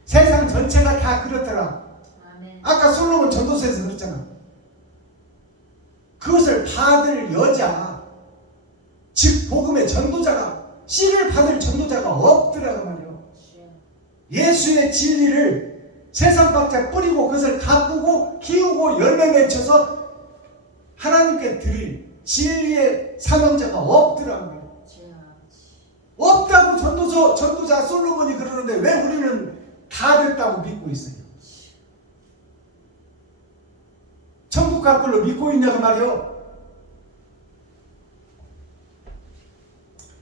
세상 전체가 다 그렇더라. 아멘. 아까 솔로몬 전도서에서 그랬잖아. 그것을 받을 여자, 즉 복음의 전도자가, 씨를 받을 전도자가 없더라 그 말이에요. 주여. 예수의 진리를 세상 밖에 뿌리고 그것을 가꾸고 키우고 열매 맺혀서 하나님께 드릴 진리의 사명자가 없더라고요. 주여. 없다고 전도자 솔로몬이 그러는데 왜 우리는 다 됐다고 믿고 있어요? 천국 갈 걸로 믿고 있냐고 말이요.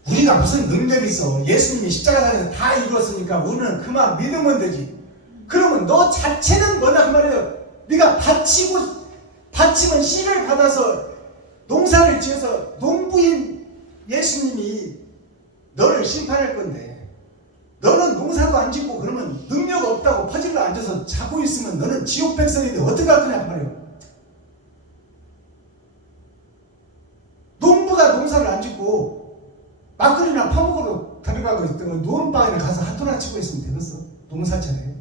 우리가 무슨 능력이 있어? 예수님이 십자가에서 다 이루었으니까 우리는 그만 믿으면 되지. 그러면 너 자체는 뭐냐 그 말이에요. 네가 바치면 씨를 받아서 농사를 지어서 농부인 예수님이 너를 심판할 건데 너는 농사도 안 짓고 그러면 능력 없다고 퍼질러 앉아서 자고 있으면 너는 지옥 백성인데 어떻게 할 거냐 그 말이에요. 농부가 농사를 안 짓고 막걸리나 파먹으러 들어가고 있다가 노름방에 가서 핫도나 치고 있으면 되겠어. 농사철에.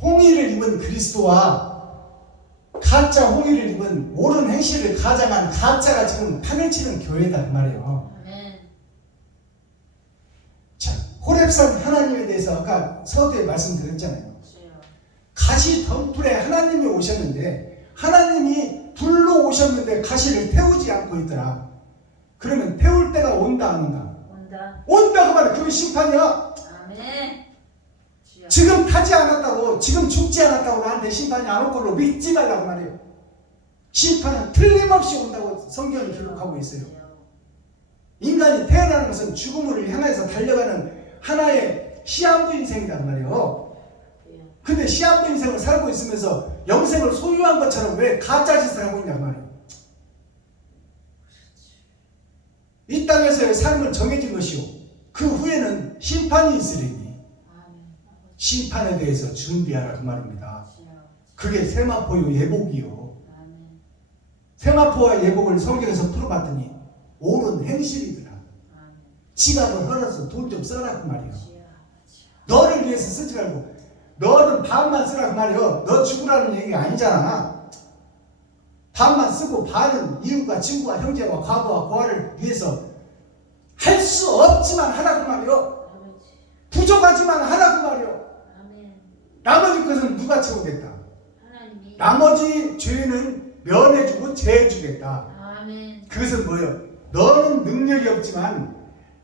홍의를 입은 그리스도와 가짜 홍의를 입은 옳은 행실을 가장한 가짜가 지금 판을 치는 교회다 그 말이에요. 아멘. 자, 호렙산 하나님에 대해서 아까 서두에 말씀드렸잖아요. 주여. 가시 덤불에 하나님이 오셨는데 하나님이 불로 오셨는데 가시를 태우지 않고 있더라. 그러면 태울 때가 온다 안 온다? 온다. 온다 그 말이야. 그게 심판이야. 아멘. 주여. 지금 타지 않았다고, 지금 죽지 않았다고 나한테 심판이 안 올 걸로 믿지 말라고 말이에요. 심판은 틀림없이 온다고 성경이 기록하고 있어요. 인간이 태어나는 것은 죽음을 향해서 달려가는 하나의 시한부 인생이란 말이에요. 근데 시한부 인생을 살고 있으면서 영생을 소유한 것처럼 왜 가짜 짓을 하고 있냐 말이에요. 이 땅에서의 삶은 정해진 것이요, 그 후에는 심판이 있으리니 심판에 대해서 준비하라 그 말입니다. 그게 세마포요 예복이요. 세마포와 예복을 성경에서 풀어봤더니 옳은 행실이더라. 지갑을 헐어서 돈 좀 써라 그 말이에요. 너를 위해서 쓰지 말고 너는 반만 쓰라 그 말이에요. 너 죽으라는 얘기가 아니잖아. 반만 쓰고 반은 이웃과 친구와 형제와 과부와 고아를 위해서 할 수 없지만 하라 그 말이에요. 부족하지만 하라 그 말이에요. 나머지 것은 누가 채우겠다? 하나님이. 나머지 죄는 면해주고 제해주겠다. 아멘. 그것은 뭐예요? 너는 능력이 없지만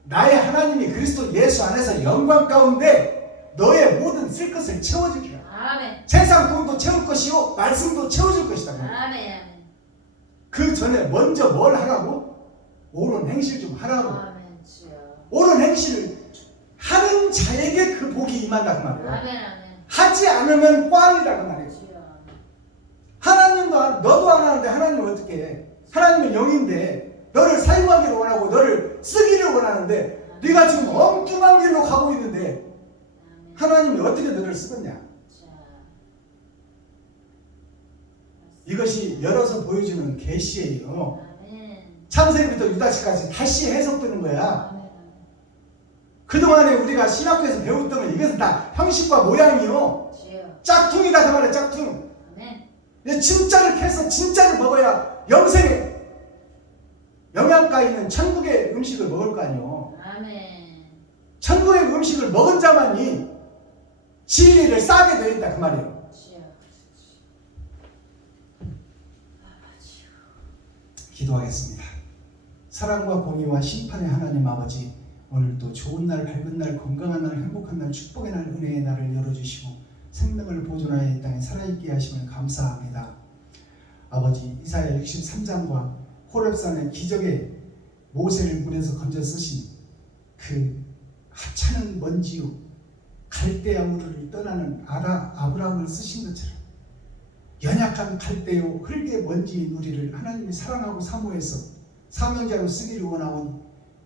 나의 하나님이 그리스도 예수 안에서 영광 가운데 너의 모든 쓸 것을 채워주리라. 아멘. 세상 돈도 채울 것이요 말씀도 채워줄 것이다. 아멘. 아멘. 그 전에 먼저 뭘 하라고? 옳은 행실 좀 하라고. 아멘. 주여. 옳은 행실을 하는 자에게 그 복이 임한다 그 말이야. 아멘. 아멘. 하지 않으면 꽝이다 그 말이야. 주여. 하나님도 너도 안 하는데 하나님은 어떻게 해? 하나님은 영인데 너를 사용하기를 원하고 너를 쓰기를 원하는데 네가 지금 엉뚱한 길로 가고 있는데 아멘. 하나님이 어떻게 너를 쓰겠냐? 자. 이것이 열어서 보여주는 계시예요. 아멘. 창세기부터 유다시까지 다시 해석되는 거야. 아멘. 그동안에 우리가 신학교에서 배웠던 건 이것은 다 형식과 모양이요. 주여. 짝퉁이다 그 말이야. 짝퉁. 아멘. 이제 진짜를 캐서 진짜를 먹어야 영생에 영양가 있는 천국의 음식을 먹을 거 아니요. 아멘. 천국의 음식을 먹은 자만이 진리를 싸게 되어 있다 그 말이에요. 주여. 아버지요. 기도하겠습니다. 사랑과 공의와 심판의 하나님 아버지, 오늘도 좋은 날, 밝은 날, 건강한 날, 행복한 날, 축복의 날, 은혜의 날을 열어주시고 생명을 보존하여 이 땅에 살아있게 하심을 감사합니다. 아버지, 이사야 63장과 호렙산의 기적의 모세를 물에서 건져 쓰신 그 하찮은 먼지요 갈대아 우르를 떠나는 아브라함을 쓰신 것처럼 연약한 갈대요 흙의 먼지인 우리를 하나님이 사랑하고 사모해서 사명자로 쓰기를 원하오니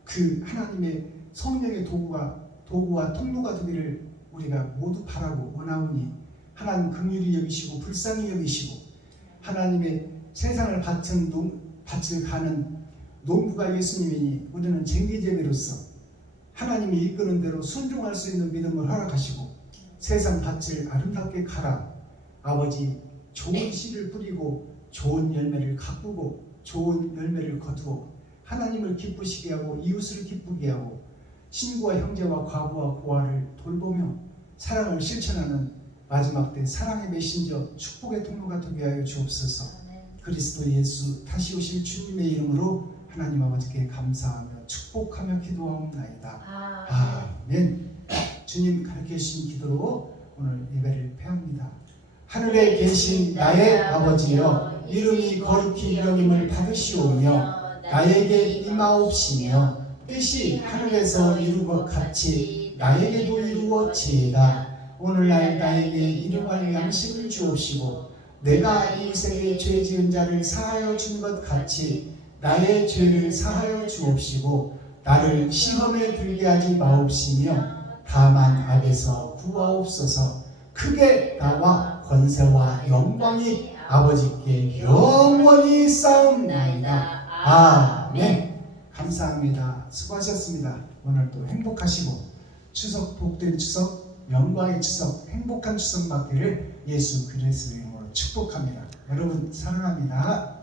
그 하나님의 성령의 도구와 통로가 되기를 우리가 모두 바라고 원하오니 하나님 긍휼히 여기시고 불쌍히 여기시고 하나님의 세상을 밭을 가는 농부가 예수님이니 우리는 쟁기제비로서 하나님이 이끄는 대로 순종할 수 있는 믿음을 허락하시고 세상 밭을 아름답게 갈아 아버지 좋은 씨를 뿌리고 좋은 열매를 가꾸고 좋은 열매를 거두어 하나님을 기쁘시게 하고 이웃을 기쁘게 하고 친구와 형제와 과부와 고아를 돌보며 사랑을 실천하는 마지막 때 사랑의 메신저 축복의 통로가 되게 하여 주옵소서. 그리스도 예수 다시 오실 주님의 이름으로 하나님 아버지께 감사하며 축복하며 기도하옵나이다. 아멘. 주님 가르쳐 주신 기도로 오늘 예배를 폐합니다. 하늘에 계신 나의 아버지여, 이름이 거룩히 여김을 받으시오며 나에게 임하옵시며 뜻이 하늘에서 이룬 것 같이 나에게도 이루어지이다. 오늘날 나에게 일용할 양식을 주옵시고 내가 이웃에게 죄 지은 자를 사하여 준 것 같이 나의 죄를 사하여 주옵시고 나를 시험에 들게 하지 마옵시며 다만 악에서 구하옵소서. 크게 나와 권세와 영광이 아버지께 영원히 쌓옵나이다. 아멘. 감사합니다. 수고하셨습니다. 오늘도 행복하시고 추석 복된 추석, 영광의 추석, 행복한 추석 받기를 예수 그리스도의 이름으로 축복합니다. 여러분 사랑합니다.